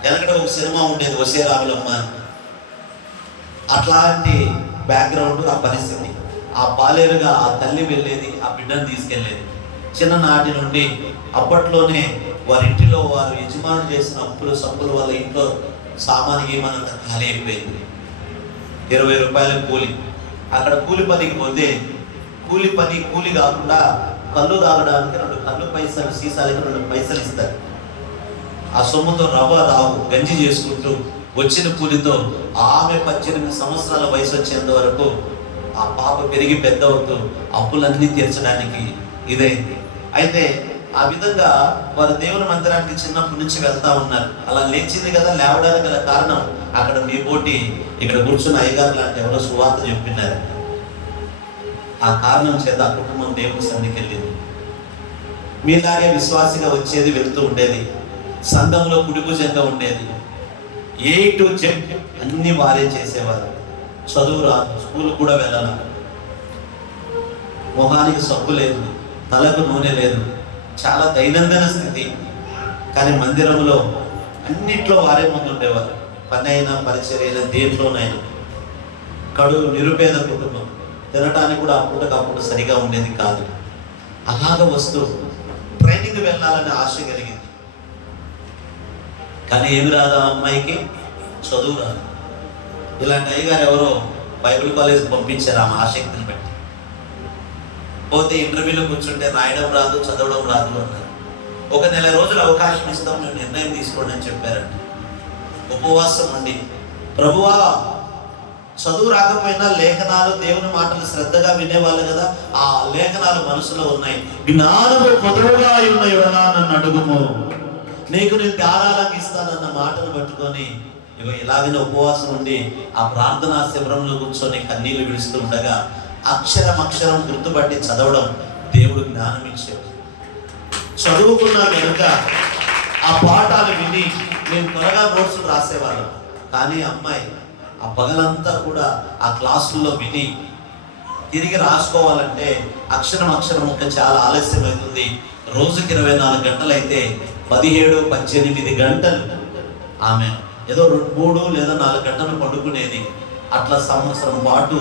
వెనకడ ఒక సినిమా ఉండేది, వసే రావులమ్మ. అట్లాంటి బ్యాక్గ్రౌండ్, ఆ పరిస్థితి. ఆ పాలేరుగా ఆ తల్లి వెళ్ళేది, ఆ బిడ్డను తీసుకెళ్ళేది. చిన్ననాటి నుండి అప్పట్లోనే వారి ఇంటిలో వారు యజమానులు చేసిన అప్పులు సప్పుల వల్ల ఇంట్లో సామాను గీమానంత ఖాళీ అయిపోయింది. 20 రూపాయల కూలి. అక్కడ కూలి పనికి పోతే కూలి కాకుండా కళ్ళు తాగడానికి 2 కళ్ళు పైసలు, సీసాలకి 2 పైసలు ఇస్తారు. ఆ సొమ్ముతో రవ్వ రావు గంజి చేసుకుంటూ వచ్చిన కూలితో ఆమె 18 సంవత్సరాల వయసు వచ్చేంత వరకు ఆ పాప పెరిగి పెద్ద అవుతూ అప్పులన్నీ తీర్చడానికి ఇదైంది. అయితే ఆ విధంగా వారు దేవుని మందిరానికి చిన్నప్పటి నుంచి వెళ్తా ఉన్నారు. అలా లేచింది కదా, లేవడానికి గల కారణం అక్కడ మీ పోటీ ఇక్కడ కూర్చున్న అయ్యగారు లాంటి ఎవరో సువార్త చెప్పినారు. ఆ కారణం చేత ఆ కుటుంబం దేవుని సన్నిధికి వెళ్ళింది. మీలాగే విశ్వాసిగా వచ్చేది వెళ్తూ ఉండేది. సంఘంలో కుడిభుజంగా ఉండేది. A to Z అన్ని వారే చేసేవారు. చదువు రాదు, స్కూల్ కూడా వెళ్ళాల, మొహానికి సబ్బు లేదు, తలకు నూనె లేదు, చాలా దైనందిన స్థితి. కానీ మందిరంలో అన్నిట్లో వారే ముందు ఉండేవారు. పని అయినా పరిచర్య అయినా దేంట్లోనైనా. కడుగు నిరుపేద కుటుంబం, తినడానికి కూడా అప్పటికప్పుడు సరిగా ఉండేది కాదు. అలాగ వస్తూ ట్రైనింగ్ వెళ్ళాలని ఆశ కలిగింది. కానీ ఏమి రాదు ఆ అమ్మాయికి, చదువు రాదు. ఇలాంటి అయ్యగారు ఎవరో బైబిల్ కాలేజ్ పంపించారు ఆమె ఆసక్తిని బట్టి. పోతే ఇంటర్వ్యూలో కూర్చుంటే రాయడం రాదు, చదవడం రాదు అన్నారు. 1 నెల రోజులు అవకాశం ఇస్తాం, మేము నిర్ణయం తీసుకోండి అని చెప్పారండి. ఉపవాసం ఉండి, ప్రభువా చదువు రాకపోయినా లేఖనాలు దేవుని మాటలు శ్రద్ధగా వినేవాళ్ళు కదా, ఆ లేఖనాలు మనసులో ఉన్నాయి. జ్ఞానము పొదువుగా ఉన్నాయి కదా నన్ను అడుగుము, నీకు నేను ధారాళంగా ఇస్తానన్న మాటను పట్టుకొని ఇలాగనే ఉపవాసం ఉండి ఆ ప్రార్థనా శిబిరంలో కూర్చొని కన్నీళ్లు విడుస్తూ ఉండగా అక్షరం గుర్తుపట్టి చదవడం దేవుడు జ్ఞానం ఇచ్చాడు. చదువుకున్నా కనుక ఆ పాఠాలు విని మేము త్వరగా నోట్స్లు రాసేవాళ్ళం. కానీ అమ్మాయి ఆ పగలంతా కూడా ఆ క్లాసుల్లో విని తిరిగి రాసుకోవాలంటే అక్షరం ఇంకా చాలా ఆలస్యం అవుతుంది. రోజుకి 24 గంటలు అయితే 17-18 గంటలు ఆమె ఏదో 3 లేదా 4 గంటలు పడుకునేది. అట్లా సంవత్సరం పాటు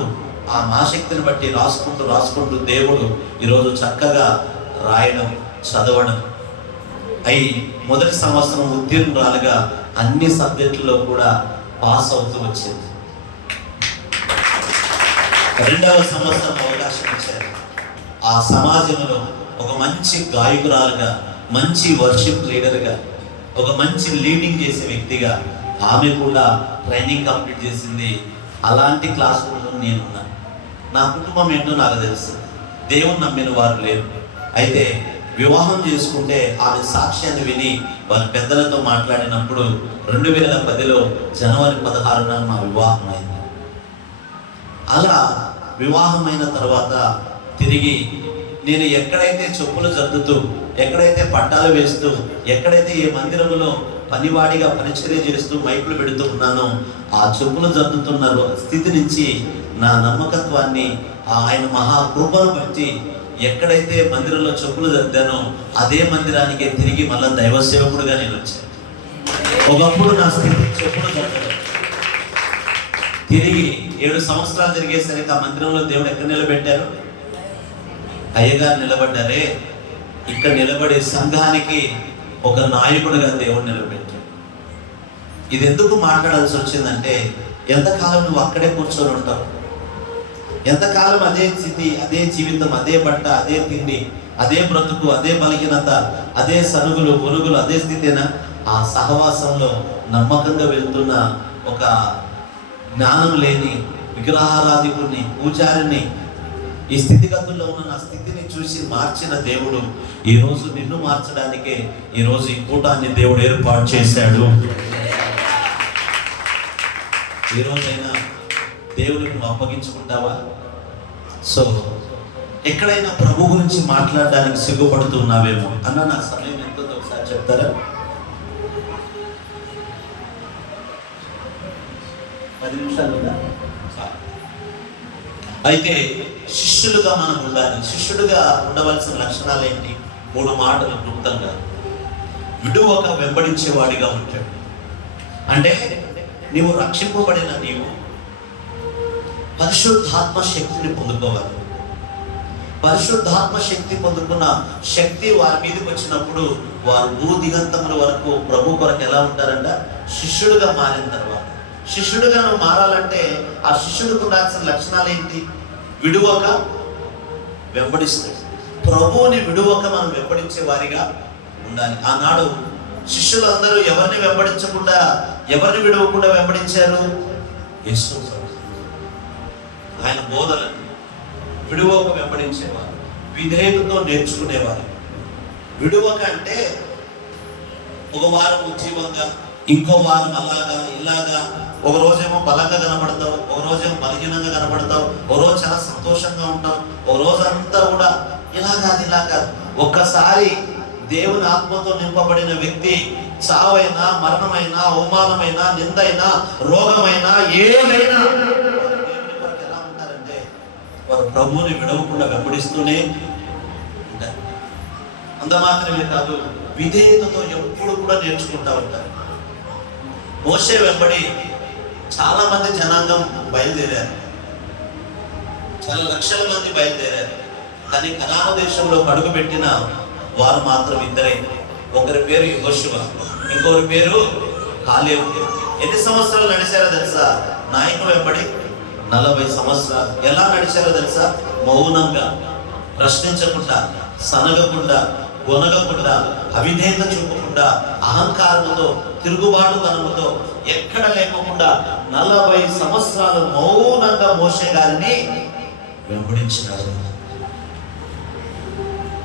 ఆ ఆసక్తిని బట్టి రాసుకుంటూ దేవుడు ఈరోజు చక్కగా రాయడం, చదవడం అయి మొదటి సంవత్సరం ఉత్తీర్ణురాలుగా అన్ని సబ్జెక్టుల్లో కూడా పాస్ అవుతూ వచ్చింది. 2వ సంవత్సరం అవకాశం ఇచ్చారు. ఆ సమాజంలో ఒక మంచి గాయకురాలుగా, మంచి వర్షిప్ లీడర్గా, ఒక మంచి లీడింగ్ చేసే వ్యక్తిగా ఆమె కూడా ట్రైనింగ్ కంప్లీట్ చేసింది. అలాంటి క్లాస్ రూమ్లో నేనున్నా. నా కుటుంబం ఏంటో నాకు తెలుసు. దేవుని నమ్మిన వారు లేరు. అయితే వివాహం చేసుకుంటే ఆమె సాక్ష్యాన్ని విని వారి పెద్దలతో మాట్లాడినప్పుడు 2010లో జనవరి 16న మా వివాహం అయింది. అలా వివాహమైన తర్వాత తిరిగి నేను ఎక్కడైతే చెప్పులు జరుపుతూ, ఎక్కడైతే పట్టాలు వేస్తూ, ఎక్కడైతే ఏ మందిరంలో పనివాడిగా పరిచర్య చేస్తూ మైకులు పెడుతూ ఉన్నానో ఆ చెప్పులు జరుపుతున్న స్థితి నుంచి నా నమ్మకత్వాన్ని ఆయన మహాకృపను బట్టి ఎక్కడైతే మందిరంలో చెప్పులు జరుపుతానో అదే మందిరానికి తిరిగి మళ్ళీ దైవ సేవకుడుగా నేను వచ్చాను. ఒకప్పుడు నా స్థితి చెప్పులు జరపడం. తిరిగి 7 సంవత్సరాలు తిరిగేసరికి ఆ మందిరంలో దేవుడు ఎక్కడ నిలబెట్టారు? అయ్యగారు నిలబడ్డారే. ఇక్కడ నిలబడే సంఘానికి ఒక నాయకుడిగా దేవుడు నిలబెట్టాడు. ఇది ఎందుకు మాట్లాడాల్సి వచ్చిందంటే, ఎంతకాలం నువ్వు అక్కడే కూర్చొని ఉంటావు? ఎంతకాలం అదే స్థితి, అదే జీవితం, అదే బట్ట, అదే తిండి, అదే బ్రతుకు, అదే బలహీనత, అదే సనుగులు పొరుగులు, అదే స్థితేనా? ఆ సహవాసంలో నమ్మకంగా వెళ్తున్న ఒక జ్ఞానం లేని విగ్రహారాధికుడిని, పూజారిని, ఈ స్థితిగతుల్లో ఉన్న నా స్థితిని చూసి మార్చిన దేవుడు ఈరోజు నిన్ను మార్చడానికే ఈరోజు ఈ కూటాన్ని దేవుడు ఏర్పాటు చేశాడు. ఈరోజైనా దేవుడికి నువ్వు అప్పగించుకుంటావా? సో ఎక్కడైనా ప్రభు గురించి మాట్లాడడానికి సిగ్గుపడుతున్నావేమో అన్న, నా సమయం ఎంతో ఒకసారి చెప్తారా? 10 నిమిషాలు ఉందా? అయితే శిష్యులుగా మనం ఉండాలి. శిష్యుడిగా ఉండవలసిన లక్షణాలు ఏంటి? 3 మాటలు క్లుప్తంగా. విడువక వెంబడించేవాడిగా ఉంటాడు. అంటే నీవు రక్షింపబడిన నీవు పరిశుద్ధాత్మ శక్తిని పొందుకోవాలి. పరిశుద్ధాత్మ శక్తి పొందుకున్న శక్తి వారి మీదకి వచ్చినప్పుడు వారు భూదిగంతముల వరకు ప్రభు కొరకు ఎలా ఉంటారంట? శిష్యుడుగా మారిన తర్వాత. శిష్యుడుగా నువ్వు మారాలంటే ఆ శిష్యుడికి ఉండాల్సిన లక్షణాలు ఏంటి? విడువక వెంబడిస్తాడు. ప్రభువుని విడువక మనం వెంబడించే వారిగా ఉండాలి. ఆనాడు శిష్యులందరూ ఎవరిని వెంబడించకుండా, ఎవరిని విడవకుండా వెంబడించారు? యేసు ఆయన బోధలను విడువక వెంబడించేవారు, విధేయతతో నేర్చుకునేవారు. విడువక అంటే ఒక వారం ఉజ్జీవంగా, ఇంకో వారం అలాగా ఇలాగా, ఒక రోజేమో బలంగా కనబడతావు, ఒక రోజేమో బలహీనంగా కనబడతావు, ఒక రోజు చాలా సంతోషంగా ఉంటావు, ఒక రోజు అంతా కూడా ఇలా కాదు. ఒక్కసారి దేవుని ఆత్మతో నింపబడిన వ్యక్తి చావైనా, మరణమైనా, అవమానమైనా, నిందైనా, రోగమైనా, ఏదైనా ఎలా ఉంటారంటే వారు ప్రభువుని విడవకుండా వెంబడిస్తూనే ఉంటారు. అంత మాత్రమే కాదు, విధేయతతో ఎప్పుడు కూడా నేర్చుకుంటూ ఉంటారు. మోషే వెంబడి చాలా మంది జనాంగం బయలుదేరారు, చాలా లక్షల మంది బయలుదేరారు. కానీ కనాను దేశంలో అడుగుపెట్టిన వారు మాత్రం ఇద్దరే. ఒకరి పేరు యెహోషువ, ఇంకొకరి పేరు కాలేబు. ఎన్ని సంవత్సరాలు నడిచారో తెలుసా? నాయకుడు వెంబడి 40 సంవత్సరాలు. ఎలా నడిచారో తెలుసా? మౌనంగా, ప్రశ్నించకుండా, సనగకుండా, గొనగకుండా, అవిధేయత చూపకుండా, అహంకారముతో, తిరుగుబాటుతనముతో ఎక్కడ లేకుండా 40 సంవత్సరాలు మౌనంగా మోషే గారిని వెంబడించినారు.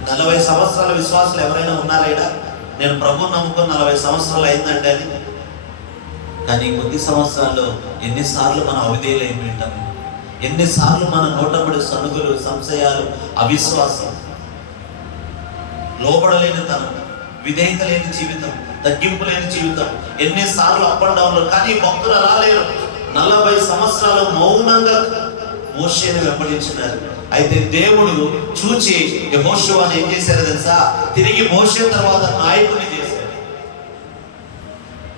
40 సంవత్సరాల విశ్వాసులు ఎవరైనా ఉన్నారా? నేను ప్రభువుని నమ్ముకొని 40 సంవత్సరాలు అయిందంటే అని. కానీ కొద్ది సంవత్సరాల్లో ఎన్నిసార్లు మనం అవిధేయులైపోయింటాం, ఎన్నిసార్లు మన నోటబడి సనుగులు, సంశయాలు, అవిశ్వాసం, లోబడలేని తనం, విధేయత లేని జీవితం, తగ్గింపు లేని జీవితం, ఎన్నిసార్లు అప్ అండ్ డౌన్లు. కానీ భక్తులు అలా లేరు. 40 సంవత్సరాలు మౌనంగా మోషేని వెంబడించినారు. అయితే దేవుడు చూచి యెహోషువని ఏం చేశారో తెలుసా? తిరిగి మోషే తర్వాత నాయకుని చేశాడు.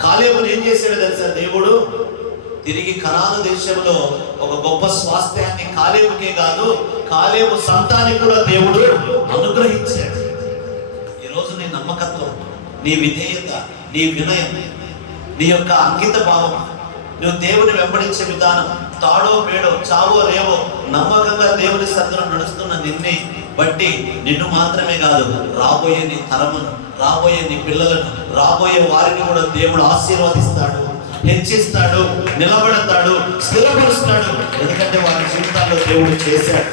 కాలేబుని ఏం చేశాడో తెలుసా? దేవుడు తిరిగి కనాను దేశంలో ఒక గొప్ప స్వాస్థ్యాన్ని కాలేబుకే కాదు, కాలేబు సంతానికి కూడా దేవుడు అనుగ్రహించాడు. ఈరోజు నీ నమ్మకత్వం, నీ విధేయత, నీ వినయం, నీ యొక్క అంకిత భావం, నువ్వు దేవుని వెంబడించే విధానం, తాడో పేడో, చావో రేవో నమ్మకంగా దేవుని సన్నిధిలో నడుస్తున్న నిన్నే బట్టి నిన్ను మాత్రమే కాదు, రాబోయే నీ తరమును, రాబోయే నీ పిల్లలను, రాబోయే వారిని కూడా దేవుడు ఆశీర్వదిస్తాడు, హెచ్చిస్తాడు, నిలబడతాడు, స్థిరపరుస్తాడు. ఎందుకంటే వారి జీవితాల్లో దేవుడు చేశాడు.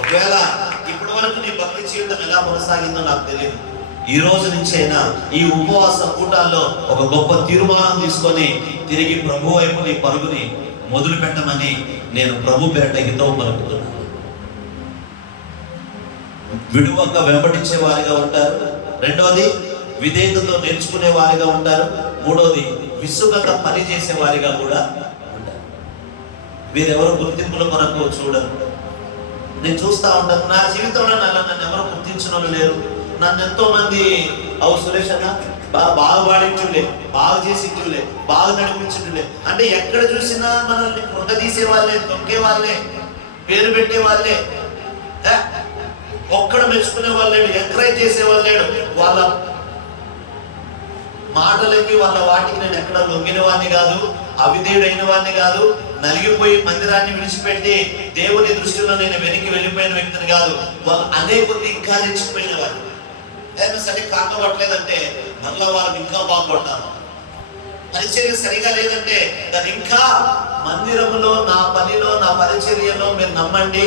ఒకవేళ ఇప్పటి వరకు నీ భక్తి జీవితం ఎలా కొనసాగిందో నాకు తెలియదు. ఈ రోజు నుంచైనా ఈ ఉపవాస కూటాల్లో ఒక గొప్ప తీర్మానం తీసుకొని తిరిగి ప్రభు వైపు నీ పరుగుని మొదలు పెట్టమని నేను ప్రభు పేరట హితవు పలుకుతున్నాను. విడువక వెంబడించే వారిగా ఉంటారు. రెండోది విధేయతతో నేర్చుకునే వారిగా ఉంటారు. మూడోది విసుగక పని చేసే వారిగా కూడా ఉంటారు. వీరెవరు గుర్తింపుల కొరకు చూడరు. నేను చూస్తూ ఉంటాను, నా జీవితంలో నన్ను ఎవరు గుర్తించిన వాళ్ళు లేరు. నన్ను ఎంతో మంది సురేష్ అన్న బాగా పాడించులే, బాగా చేసించులే, బాగా నడిపించులే అంటే ఎక్కడ చూసినా మనల్ని కృంగదీసే వాళ్ళే, తొక్కే వాళ్ళే, పేరు పెట్టే వాళ్ళే, ఒక్కడ మెచ్చుకునే వాళ్ళు లేడు, ఎంకరేజ్ చేసే వాళ్ళు లేడు. వాళ్ళ మాటలకి, వాళ్ళ వాటికి నేను ఎక్కడ లొంగిన వాడిని కాదు, అవిధేయుడైన వాడిని కాదు, నలిగిపోయి మందిరాన్ని విడిచిపెట్టి దేవుని దృష్టిలో నేను వెనక్కి వెళ్ళిపోయిన వ్యక్తిని కాదు. వాళ్ళు అనేక ఇంకా రెచ్చిపోయిన వాడు. సరే కాకపోవట్లేదంటే మళ్ళా వారు ఇంకా బాగుపడతారు. పరిచర్య సరిగా లేదంటే దాన్ని ఇంకా మందిరంలో, నా పనిలో, నా పరిచర్యలో మీరు నమ్మండి,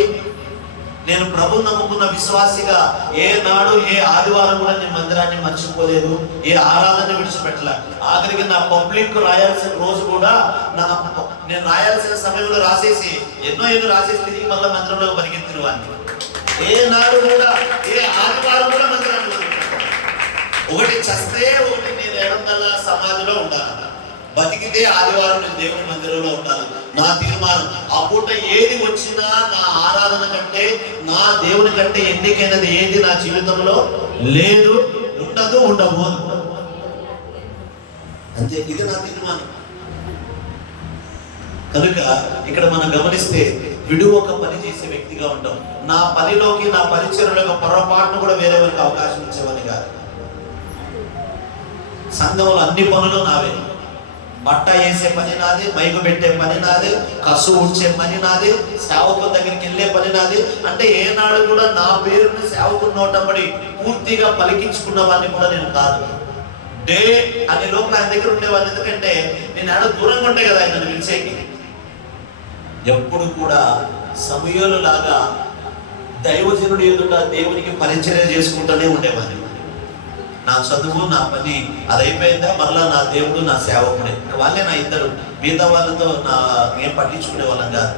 నేను ప్రభువు నమ్ముకున్న విశ్వాసిగా ఏ నాడు, ఏ ఆదివారం కూడా నేను మందిరాన్ని మర్చిపోలేదు, ఏ ఆరాధన విడిచిపెట్టలే. ఆఖరికి నా పబ్లిక్ రాయాల్సిన రోజు కూడా నేను రాయాల్సిన సమయంలో రాసేసి ఎన్నో రాసేసి తిరిగి మళ్ళీ మందిరంలో పరిగెత్తిన వాడిని. ఏ నాడు కూడా, ఏ ఆదివారం కూడా మందిరాన్ని ఒకటి చస్తే, ఒకటి నేను 700 సమాధిలో ఉండాలి, బతికితే ఆదివారం నేను దేవుని మందిరంలో ఉండాలి. నా తీర్మానం. ఆ పూట ఏది వచ్చినా నా ఆరాధన కంటే, నా దేవుని కంటే ఎన్నికైనది ఏది నా జీవితంలో లేదు, ఉండదు, ఉండబోదు. అంతే, ఇది నా తీర్మానం. కనుక ఇక్కడ మనం గమనిస్తే విడువక పని చేసే వ్యక్తిగా ఉంటాం. నా పనిలోకి, నా పరిచర్యలకు పొరపాటును కూడా వేరేవారికి అవకాశం ఇచ్చేవని కాదు. సంఘంలో అన్ని పనులు నావే. బట్ట వేసే పని నాది, మైకు పెట్టే పని నాది, కసు ఊడ్చే పని నాది, సేవకుల దగ్గరికి వెళ్ళే పని నాది. అంటే ఏనాడు కూడా నా పేరుని సేవకుని నోటబడి పూర్తిగా పలికించుకున్న వాడిని కూడా నేను కాదు. డే అనే లోపల ఆయన దగ్గర ఉండేవాడిని. ఎందుకంటే నేను ఆడ దూరంగా ఉంటే కదా ఆయన పిలిచేకి. ఎప్పుడు కూడా సమూయేలు లాగా దైవజనుడు ఎదుట దేవునికి పరిచర్య చేసుకుంటూనే ఉండేవాడిని. నా చదువు, నా పని అది అయిపోయిందా, మరలా నా దేవుడు, నా సేవకుడే. వాళ్ళే నా ఇద్దరు. మిగతా వాళ్ళతో ఏం పట్టించుకునే వాళ్ళం కాదు.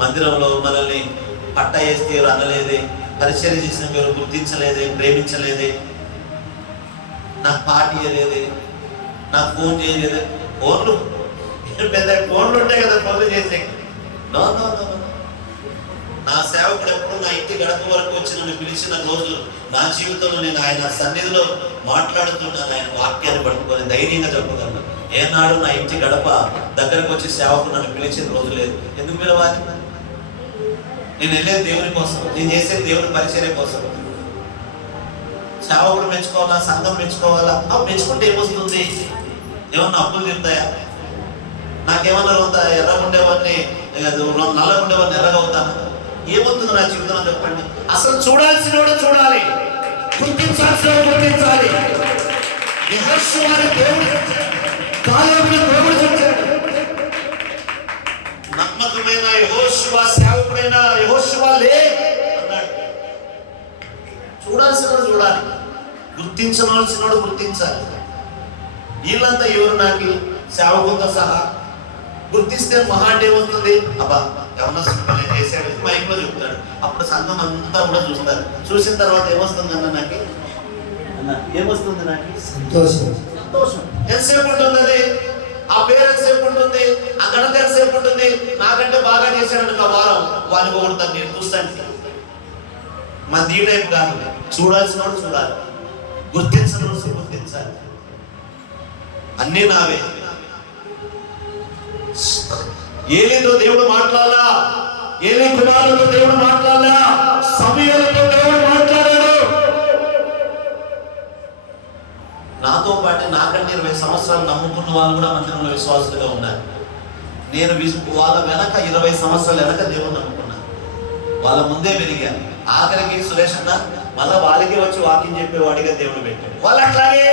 మందిరంలో మనల్ని పట్ట వేస్తే అనలేదే, పరిచర్య చేసిన మీరు గుర్తించలేదే, ప్రేమించలేదే, నాకు పార్టీ చేయలేదే, నాకు ఫోన్ చేయలేదే. ఫోన్లు పెద్ద ఫోన్లు ఉంటాయి కదా ఫోన్లు చేసే. No no no. నా సేవకుడు ఎప్పుడు నా ఇంటి గడప వరకు వచ్చి నన్ను పిలిచిన రోజులు నా జీవితంలో నేను ఆయన సన్నిధిలో మాట్లాడుతున్నాను. ఆయన వాక్యాన్ని పట్టుకొని ధైర్యంగా చెప్పగలను. ఏనాడు నా ఇంటి గడప దగ్గరకు వచ్చి సేవకుడు నన్ను పిలిచిన రోజు లేదు. ఎందుకు పిలవాలి? నేను వెళ్ళేది దేవుని కోసం, నేను చేసేది దేవుని పరిచర్య కోసం. సేవకుడు మెచ్చుకోవాలా, సంఘం మెచ్చుకోవాలా? మెచ్చుకుంటే ఏమొస్తుంది? ఏమన్నా అప్పులు తీరుతాయా? నాకేమన్నా ఎర్రగా ఉండేవాడిని, నల్లగా ఉండేవాడిని ఎర్రగా అవుతాను? ఏమవుతుంది నా జీవితంలో చెప్పండి? అసలు చూడాల్సిన వాడు చూడాలి, గుర్తించాల్సిన వాడు గుర్తించాలి. యెహోషువని దేవుడు చూచాడు, కాలేబుని దేవుడు చూచాడు. నమ్మకమైన యెహోషువ, సేవకుడైన యెహోషువ లే అన్నాడు. చూడాల్సిన వాడు చూడాలి, గుర్తించవలసిన వాడు గుర్తించాలి. వీళ్ళంతా ఎవరు? నాకు సేవకులతో సహా గుర్తిస్తే మహా అంటే ఏమవుతుంది? అబ్బా ఎవరన్నా చేసాడు మైక్ లో చెప్తాడు. అప్పుడు సంఘం అంతా కూడా చూస్తారు. చూసిన తర్వాత ఏమొస్తుంది అన్న నాకు? ఏమొస్తుంది నాకు? సంతోషం. సంతోషం ఎంతసేపు ఉంటుంది? అది ఆ పేరు ఎంతసేపు ఉంటుంది? ఆ గణత ఎంతసేపు ఉంటుంది? నాకంటే బాగా చేశాడు ఒక వారం వాడిని కొడతాను నేను చూస్తాను. మన ఈ టైప్ కాదు. చూడాల్సిన వాడు చూడాలి, గుర్తించిన వాడు గుర్తించాలి. అన్నీ నావే. ఏలీతో దేవుడు మాట్లాడాలా, ఏలీ కుమారులతో దేవుడు మాట్లాడాలా, సమూయేలుతో దేవుడు మాట్లాడాడు. నాతో పాటు నాకంటే 20 సంవత్సరాలు నమ్ముకున్న వాళ్ళు కూడా మందిరంలో విశ్వాసులుగా ఉన్నారు. నేను వాళ్ళ వెనక 20 సంవత్సరాల వెనక దేవుడు నమ్ముకున్నాను. వాళ్ళ ముందే పెరిగాను. ఆఖరికి సురేష్ అన్న మళ్ళా వాళ్ళకి వచ్చి వాకింగ్ చెప్పేవాడిగా దేవుడు పెట్టాడు. వాళ్ళు అట్లాగే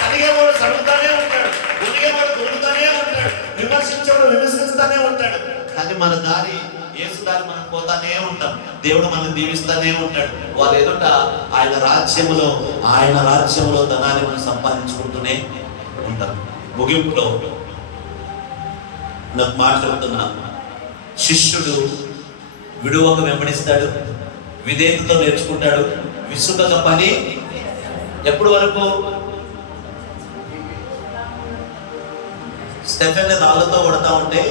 సరిగేవాడు సడుగుతానే ఉంటాడు, గురిగేవాడు గురుగుతానే ఉంటాడు, విమర్శించేవాడు విమర్శిస్తానే ఉంటాడు. కానీ మన దారి యేసు దారి మనం పోతానే ఉంటాం. దేవుడు మనం దీవిస్తానే ఉంటాడు. వాళ్ళు ఎదుట ఆయన రాజ్యములో ధనాన్ని మనం సంపాదించుకుంటూనే ఉంటాం. ముగింపులో నాకు మాట చెప్తున్నా, శిష్యుడు విడువక వెంబడిస్తాడు, విధేయతతో నేర్చుకుంటాడు, విసుగక పని. ఎప్పటి వరకు? స్టెఫెన్ రాళ్లతో కొడతా ఉంటే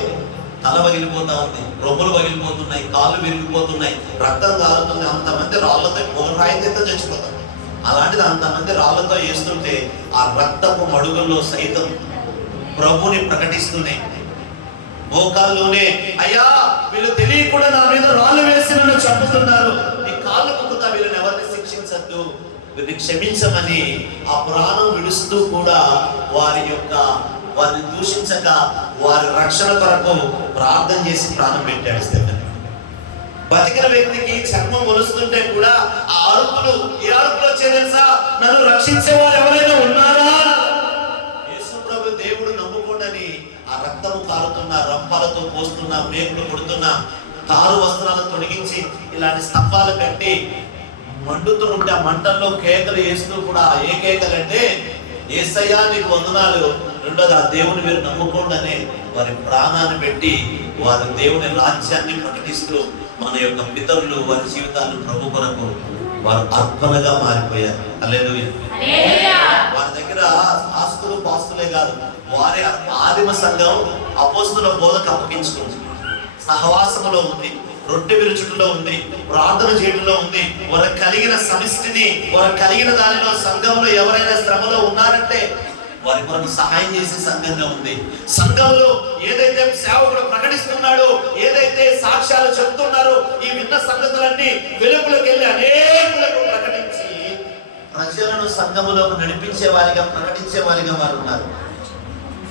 తల పగిలిపోతా ఉంది, రొమ్ములు పగిలిపోతున్నాయి, కాళ్ళు విరిగిపోతున్నాయి, రక్తం కారుతుంది. అంతమంది రాళ్లతో, ఒక రాయితో చచ్చిపోతాం. అలాంటిది అంతమంది రాళ్లతో వేస్తుంటే ఆ రక్తపు మడుగుల్లో సైతం ప్రభుని ప్రకటిస్తున్నాయి. మోకాల్లోనే, అయ్యా వీళ్ళు తెలియకుండా నా మీద రాళ్ళు వేసి నన్ను చంపుతున్నారు, నీ కాళ్ళు మొక్కుతా, వీళ్ళని ఎవరిని శిక్షించద్దు, వీరిని క్షమించమని ఆ ప్రాణం విడుస్తూ కూడా వారిని దూషించక వారి రక్షణ కొరకు ప్రార్థన చేసి ప్రాణం పెట్టాడు స్టెఫెన్. బతికిన వ్యక్తికి చర్మం ఒలుస్తుంటే కూడా ఆ అరుపులు, ఏ అరుపులు వచ్చే తెలుసా? నన్ను రక్షించే వారు ఎవరైనా ఉన్నారా? యేసు ప్రభు దేవుడు నమ్ముకోండి. ఆ రక్తము కారుతున్న, రంపాలతో పోస్తున్న, మేకులు కొడుతున్న, తారు వస్త్రాలను తొలగించి ఇలాంటి స్తంభాలు కట్టి మండుతూ ఉంటే ఆ మంటల్లో కేకలు వేస్తూ కూడా, ఏ కేకలంటే యేసయ్యా నీకు వందనాలు, రెండోది ఆ దేవుని మీరు నమ్ముకోండి అనే వారి ప్రాణాన్ని పెట్టి వారి దేవుని రాజ్యాన్ని ప్రకటిస్తూ మన యొక్క పితరులు వారి జీవితాన్ని ప్రభు కొరకు వారు అర్పణగా మారిపోయారు. హల్లెలూయా. వారి దగ్గర ఆస్తులు పాస్తులే కాదు, వారి ఆదిమ సంఘం అపోస్తుల బోధకు అప్పగించుకుంది, సహవాసములో ఉంది, రొట్టె విరుచుటలో ఉంది, ప్రార్థన చేయడంలో ఉంది. వారు కలిగిన సమిష్టిని, వారు కలిగిన దానిలో సంఘంలో ఎవరైనా శ్రమలో ఉన్నారంటే వారి కొరకు సహాయం చేసే సంఘంగా ఉంది. సంఘంలో ఏదైతే సేవకుడు ప్రకటిస్తున్నాడో, ఏదైతే సాక్ష్యాలు చెప్తున్నారో, ఈ విన్న సంగతులన్నీ వెలుగులోకి వెళ్ళి అనేకులకు ప్రకటించి ప్రజలను సంఘములోకి నడిపించే వారిగా, ప్రకటించే వారిగా వారు ఉన్నారు.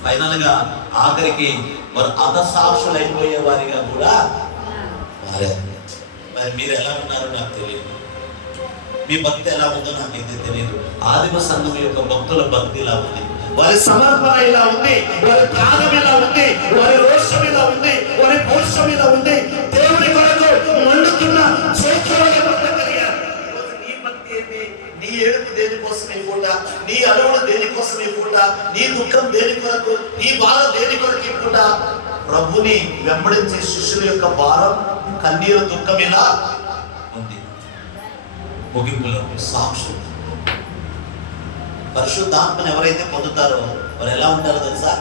ఫైనల్ గా ఆఖరికి వారు అతసాక్షులైపోయే వారిగా కూడా మారారు. మరి మీరు ఎలా ఉన్నారో నాకు తెలియదు, మీ భక్తి ఎలా ఉందో నాకైతే తెలియదు. ఆదిమ సంఘం యొక్క భక్తుల భక్తి ఇలా ఉంది, వారి సమర్పణ ఇలా ఉంది, వారి త్యాగం ఇలా ఉంది, వారి రోషం ఇలా ఉంది, వారి పౌరుషం ఇలా ఉంది. దేవుని కొరకు మండుతున్న చేతులకి బ్రతకగలిగారు. నీ భక్తి ఏంటి? నీ ఏడుపు దేనికోసం ఈ పూట? నీ అలవుడు దేనికోసం ఈ పూట? నీ దుఃఖం దేని కొరకు? నీ బాధ దేని కొరకు ఈ పూట? ప్రభుని వెంబడించే శిష్యుల యొక్క భారం, కన్నీరు, దుఃఖం ఇలా ఉంది. ముగింపులో సాక్షులు, పరిశుద్ధాత్మను ఎవరైతే పొందుతారో వారు ఎలా ఉంటారో తెలుసా?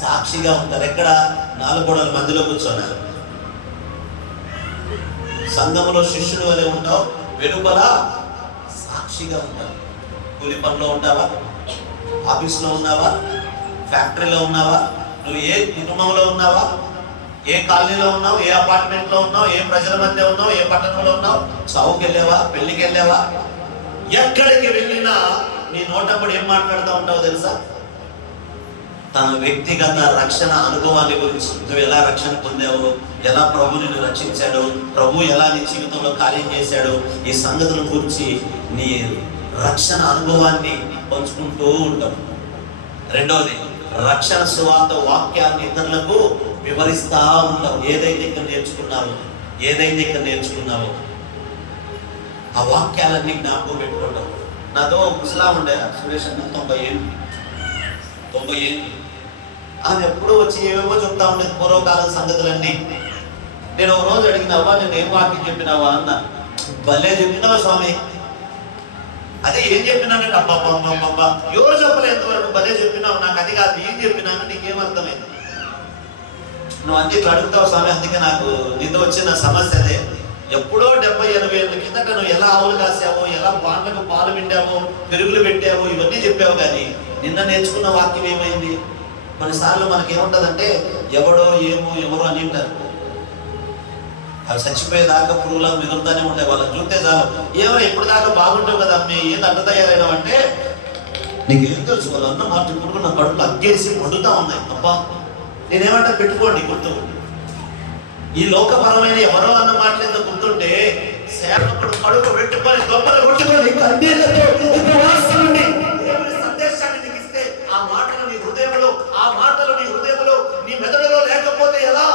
సాక్షిగా ఉంటారు. ఎక్కడ? 4 గోడల మధ్యలో కూర్చోన్నారు. సంఘంలో శిష్యుడు వలె ఉంటావు, వెలుపల సాక్షిగా ఉంటావు. కూలి పనిలో ఉంటావా? ఆఫీస్లో ఉన్నావా? ఫ్యాక్టరీలో ఉన్నావా? నువ్వు ఏ కుటుంబంలో ఉన్నావా? ఏ కాలనీలో ఉన్నావు? ఏ అపార్ట్మెంట్లో ఉన్నావు? ఏ ప్రజల మధ్య ఉన్నావు? ఏ పట్టణంలో ఉన్నావు? చావుకి వెళ్ళావా? పెళ్లికి వెళ్ళావా? ఎక్కడికి వెళ్ళినా నీ నోటప్పుడు ఏం మాట్లాడుతూ ఉంటావు తెలుసా? తన వ్యక్తిగత రక్షణ అనుభవాన్ని గురించి. నువ్వు ఎలా రక్షణ పొందావు, ఎలా ప్రభు నిన్ను రక్షించాడు, ప్రభు ఎలా నీ జీవితంలో కార్యం చేశాడు, ఈ సంగతుల గురించి నీ రక్షణ అనుభవాన్ని పంచుకుంటూ ఉంటావు. రెండవది, రక్షణ సువార్త వాక్యాన్ని ఇతరులకు వివరిస్తా ఉంటావు. ఏదైతే ఇక్కడ నేర్చుకున్నావో ఆ వాక్యాలన్నీ జ్ఞాపకం పెట్టుకుంటావు. నాతో ముసలా ఉండే సురేష్ అన్న 90 ఏళ్ళు ఆమె ఎప్పుడూ వచ్చి ఏవేవో చెప్తా ఉండేది, పూర్వకాలం సంగతులన్నీ. నేను ఒక రోజు అడిగినావా, నేను ఏం వాక్యం చెప్పినావా అన్న. భలే చెప్పినావా స్వామి. అదే ఏం చెప్పినానంటే అబ్బా ఎవరు చెప్పలేంతవరకు భలే చెప్పినావు. నాకు అది కాదు, ఏం చెప్పినాను నీకేమర్థమైంది? నువ్వు అన్నిట్లు అడుగుతావు స్వామి. అందుకే నాకు నీతో వచ్చిన సమస్య అదే. ఎప్పుడో 70-80 ఏళ్ళ కిందట నువ్వు ఎలా ఆవులు కాసావో, ఎలా బాండ్లకు పాలు పిండావో, పెరుగులు పెట్టావో, ఇవన్నీ చెప్పావు. కానీ నిన్న నేర్చుకున్న వాక్యం ఏమైంది? కొన్నిసార్లు మనకేముంటుందంటే ఎవడో ఏమో ఎవరో అని ఉంటారు. అవి చచ్చిపోయేదాకా పురుగులకు మిగులుతానే ఉంటాయి. వాళ్ళని చూస్తే చాలు, ఏమో ఎప్పుడు దాకా బాగుంటావు కదా అమ్మే, ఏది అడ్డ తయారైనా అంటే నీకు ఏం తెలుసు? వాళ్ళు అన్న మాట ఇప్పుడు నా కడుపులు అగ్గేసి వండుతా ఉన్నాయి. అబ్బా నేనేమంటా పెట్టుకోండి గుర్తు. ఈ లోకపరమైన ఎవరో అన్న మాటలేదో గుర్తుంటే సేవకుడు కడుపు పెట్టుకొని దొంగలు కొట్టుకొని దేవుని సందేశాన్ని నీకు ఇస్తే ఆ మాటలు నీ హృదయంలో, నీ మెదడులో లేకపోతే ఎలా?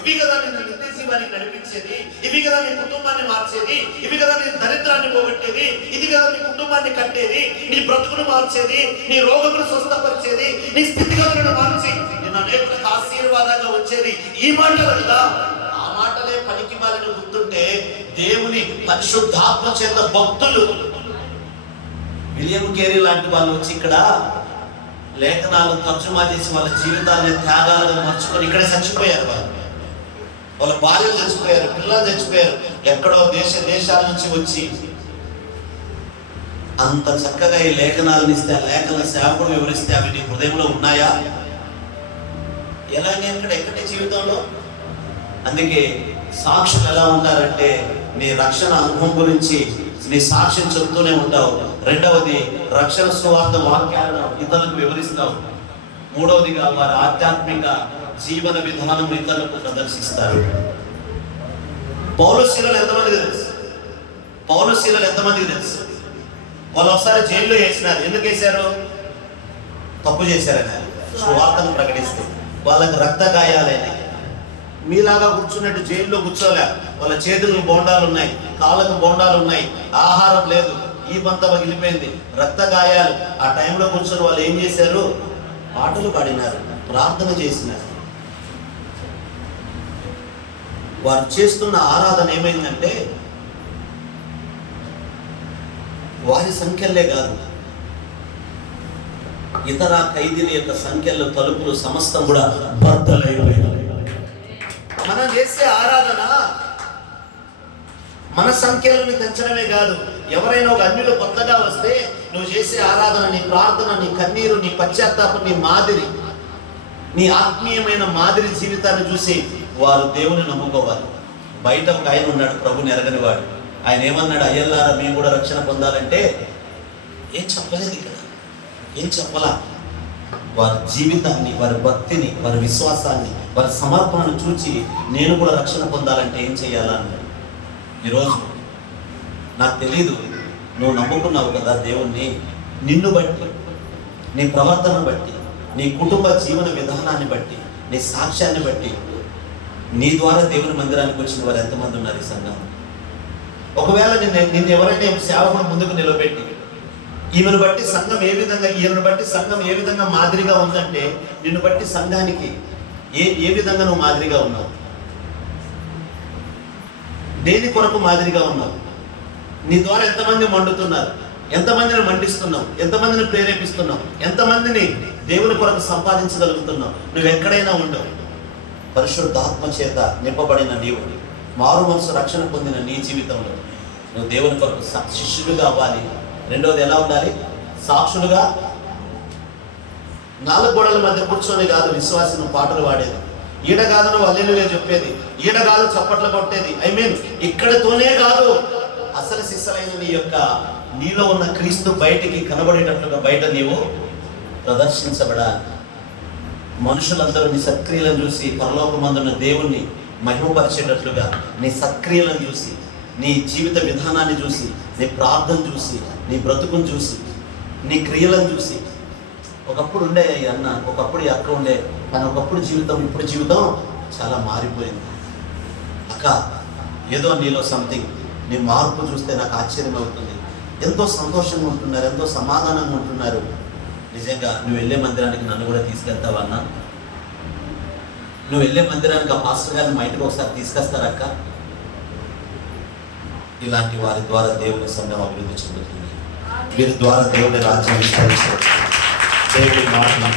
ఇవి కదా నిన్ను నిర్దేశివానికి నడిపించేది, ఇవి కదా నీ కుటుంబాన్ని మార్చేది, ఇవి కదా నీ దరిద్రాన్ని పోగొట్టేది, ఇది కదా నీ కుటుంబాన్ని కట్టేది, నీ బ్రతుకును మార్చేది, నీ రోగమును స్వస్థపరిచేది, నీ స్థితిగతులను మార్చి నిన్ను అనేకులకు ఆశీర్వాదంగా వచ్చేది ఈ మాటలు కదా. ఆ మాటలే పనికి మాలని గుర్తుంటే దేవుని పరిశుద్ధాత్మ చేత భక్తులు విలియం కేరీ లాంటి వాళ్ళు వచ్చి ఇక్కడ లేఖనాలు తర్జుమా చేసి వాళ్ళ జీవితాన్ని త్యాగాలను మర్చుకొని ఇక్కడే చచ్చిపోయారు. వాళ్ళ భార్యలు చచ్చిపోయారు, పిల్లలు చచ్చిపోయారు. ఎక్కడో దేశాల నుంచి వచ్చి అంత చక్కగా ఈ లేఖనాలను ఇస్తే, ఆ లేఖన సేవకుడు వివరిస్తే అవి నీ హృదయంలో ఉన్నాయా? ఎలాగే ఎక్కడి జీవితంలో. అందుకే సాక్షులు ఎలా ఉంటారంటే నీ రక్షణ అనుభవం గురించి నీ సాక్ష్యం చెప్తూనే ఉంటావు. రెండవది, రక్షణ సువార్త వాక్యాలను ఇతరులకు వివరిస్తావు. మూడవదిగా వారి ఆధ్యాత్మిక జీవన విధానం ఇతరులకు ప్రదర్శిస్తారు. పౌలుశీలలు ఎంతమందికి తెలుసు? వాళ్ళు ఒకసారి జైల్లో వేసినారు. ఎందుకు వేశారు? తప్పు చేశారని. సువార్తను ప్రకటిస్తే వాళ్ళకి రక్త గాయాలని. మీలాగా కూర్చున్నట్టు జైల్లో కూర్చోలే. వాళ్ళ చేతులకు బోండాలు ఉన్నాయి, కాళ్ళకు బోండాలు ఉన్నాయి, ఆహారం లేదు, ఈ పంత పగిలిపోయింది, రక్త గాయాలు. ఆ టైంలో కూర్చొని వాళ్ళు ఏం చేశారు? పాటలు పాడినారు, ప్రార్థన చేసినారు. వారు చేస్తున్న ఆరాధన ఏమైందంటే వారి సంఖ్యలే కాదు, ఇతర ఖైదీల యొక్క సంఖ్యలు, తలుపులు సమస్తం కూడా బద్దలైపోయాయి. మనం చేసే ఆరాధన మన సంఖ్యలను పెంచడమే కాదు, ఎవరైనా ఒక అన్యులు కొత్తగా వస్తే నువ్వు చేసే ఆరాధన, నీ ప్రార్థన, నీ కన్నీరు, నీ పశ్చాత్తాపం, నీ మాదిరి, నీ ఆత్మీయమైన మాదిరి జీవితాన్ని చూసి వారు దేవుని నమ్ముకోవాలి. బయట ఒక ఆయన ఉన్నాడు, ప్రభుని ఎరగని వాడు. ఆయన ఏమన్నాడు, అయ్యల్లారా మేము కూడా రక్షణ పొందాలంటే ఏం చెప్పలేదు ఇక్కడ, ఏం చెప్పలా. వారి జీవితాన్ని, వారి భక్తిని, వారి విశ్వాసాన్ని, వారి సమర్పణను చూచి నేను కూడా రక్షణ పొందాలంటే ఏం చేయాలా అన్నాడు. ఈరోజు నాకు తెలీదు, నువ్వు నమ్ముకున్నావు కదా దేవుణ్ణి, నిన్ను బట్టి, నీ ప్రవర్తన బట్టి, నీ కుటుంబ జీవన విధానాన్ని బట్టి, నీ సాక్ష్యాన్ని బట్టి నీ ద్వారా దేవుని మందిరానికి వచ్చిన వారు ఎంతమంది ఉన్నారు ఈ సంఘం? ఒకవేళ నిన్ను ఎవరైనా సేవకుడు ముందుకు నిలబెట్టి ఈమెను బట్టి సంఘం ఏ విధంగా, ఈయనను బట్టి సంఘం ఏ విధంగా మాదిరిగా ఉందంటే, నిన్ను బట్టి సంఘానికి ఏ విధంగా నువ్వు మాదిరిగా ఉన్నావు? దేని కొరకు మాదిరిగా ఉన్నావు? నీ ద్వారా ఎంతమంది మండుతున్నారు, ఎంతమందిని మండిస్తున్నావు, ఎంతమందిని ప్రేరేపిస్తున్నావు, ఎంతమందిని దేవుని కొరకు సంపాదించగలుగుతున్నావు? నువ్వు ఎక్కడైనా ఉండవు. పరిశుద్ధాత్మ చేత నింపబడిన నీవు, మారు మనసు రక్షణ పొందిన నీ జీవితంలో నువ్వు దేవుని కొరకు శిష్యులుగా అవ్వాలి. రెండవది ఎలా ఉండాలి? సాక్షులుగా. 4 గోడల మధ్య కూర్చొని కాదు విశ్వాసి నువ్వు పాటలు పాడేది, ఈడ కాదు నువ్వు హల్లెలూయా చెప్పేది, ఈడ కాదు చప్పట్లు కొట్టేది. ఇక్కడతోనే కాదు, అసలు సిస్సలైన నీ యొక్క నీలో ఉన్న క్రీస్తు బయటికి కనబడేటట్లుగా బయట నీవు ప్రదర్శించబడాలి. మనుషులందరూ నీ సత్క్రియలను చూసి పరలోకమందున్న దేవుణ్ణి మహిమపరిచేటట్లుగా నీ సత్క్రియలను చూసి, నీ జీవిత విధానాన్ని చూసి, నీ ప్రార్థన చూసి, నీ బ్రతుకును చూసి, నీ క్రియలను చూసి, ఒకప్పుడు ఉండే అన్న, ఒకప్పుడు ఈ అక్క ఉండే, కానీ ఒకప్పుడు జీవితం ఇప్పుడు జీవితం చాలా మారిపోయింది. అక్క ఏదో నీలో సంథింగ్, నీ మార్పు చూస్తే నాకు ఆశ్చర్యం అవుతుంది. ఎంతో సంతోషంగా ఉంటున్నారు, ఎంతో సమాధానంగా ఉంటున్నారు. నిజంగా నువ్వు వెళ్ళే మందిరానికి నన్ను కూడా తీసుకెళ్తావా అన్న? నువ్వు వెళ్ళే మందిరానికి ఆ పాస్టర్ గారిని మా ఇంటికి ఒకసారి తీసుకొస్తారక్క? ఇలాంటి వారి ద్వారా దేవుని సంఘం అభివృద్ధి చెందుతుంది. వీరి ద్వారా దేవుని రాజ్యం విస్తరిస్తుంది. దేవుని మాటలు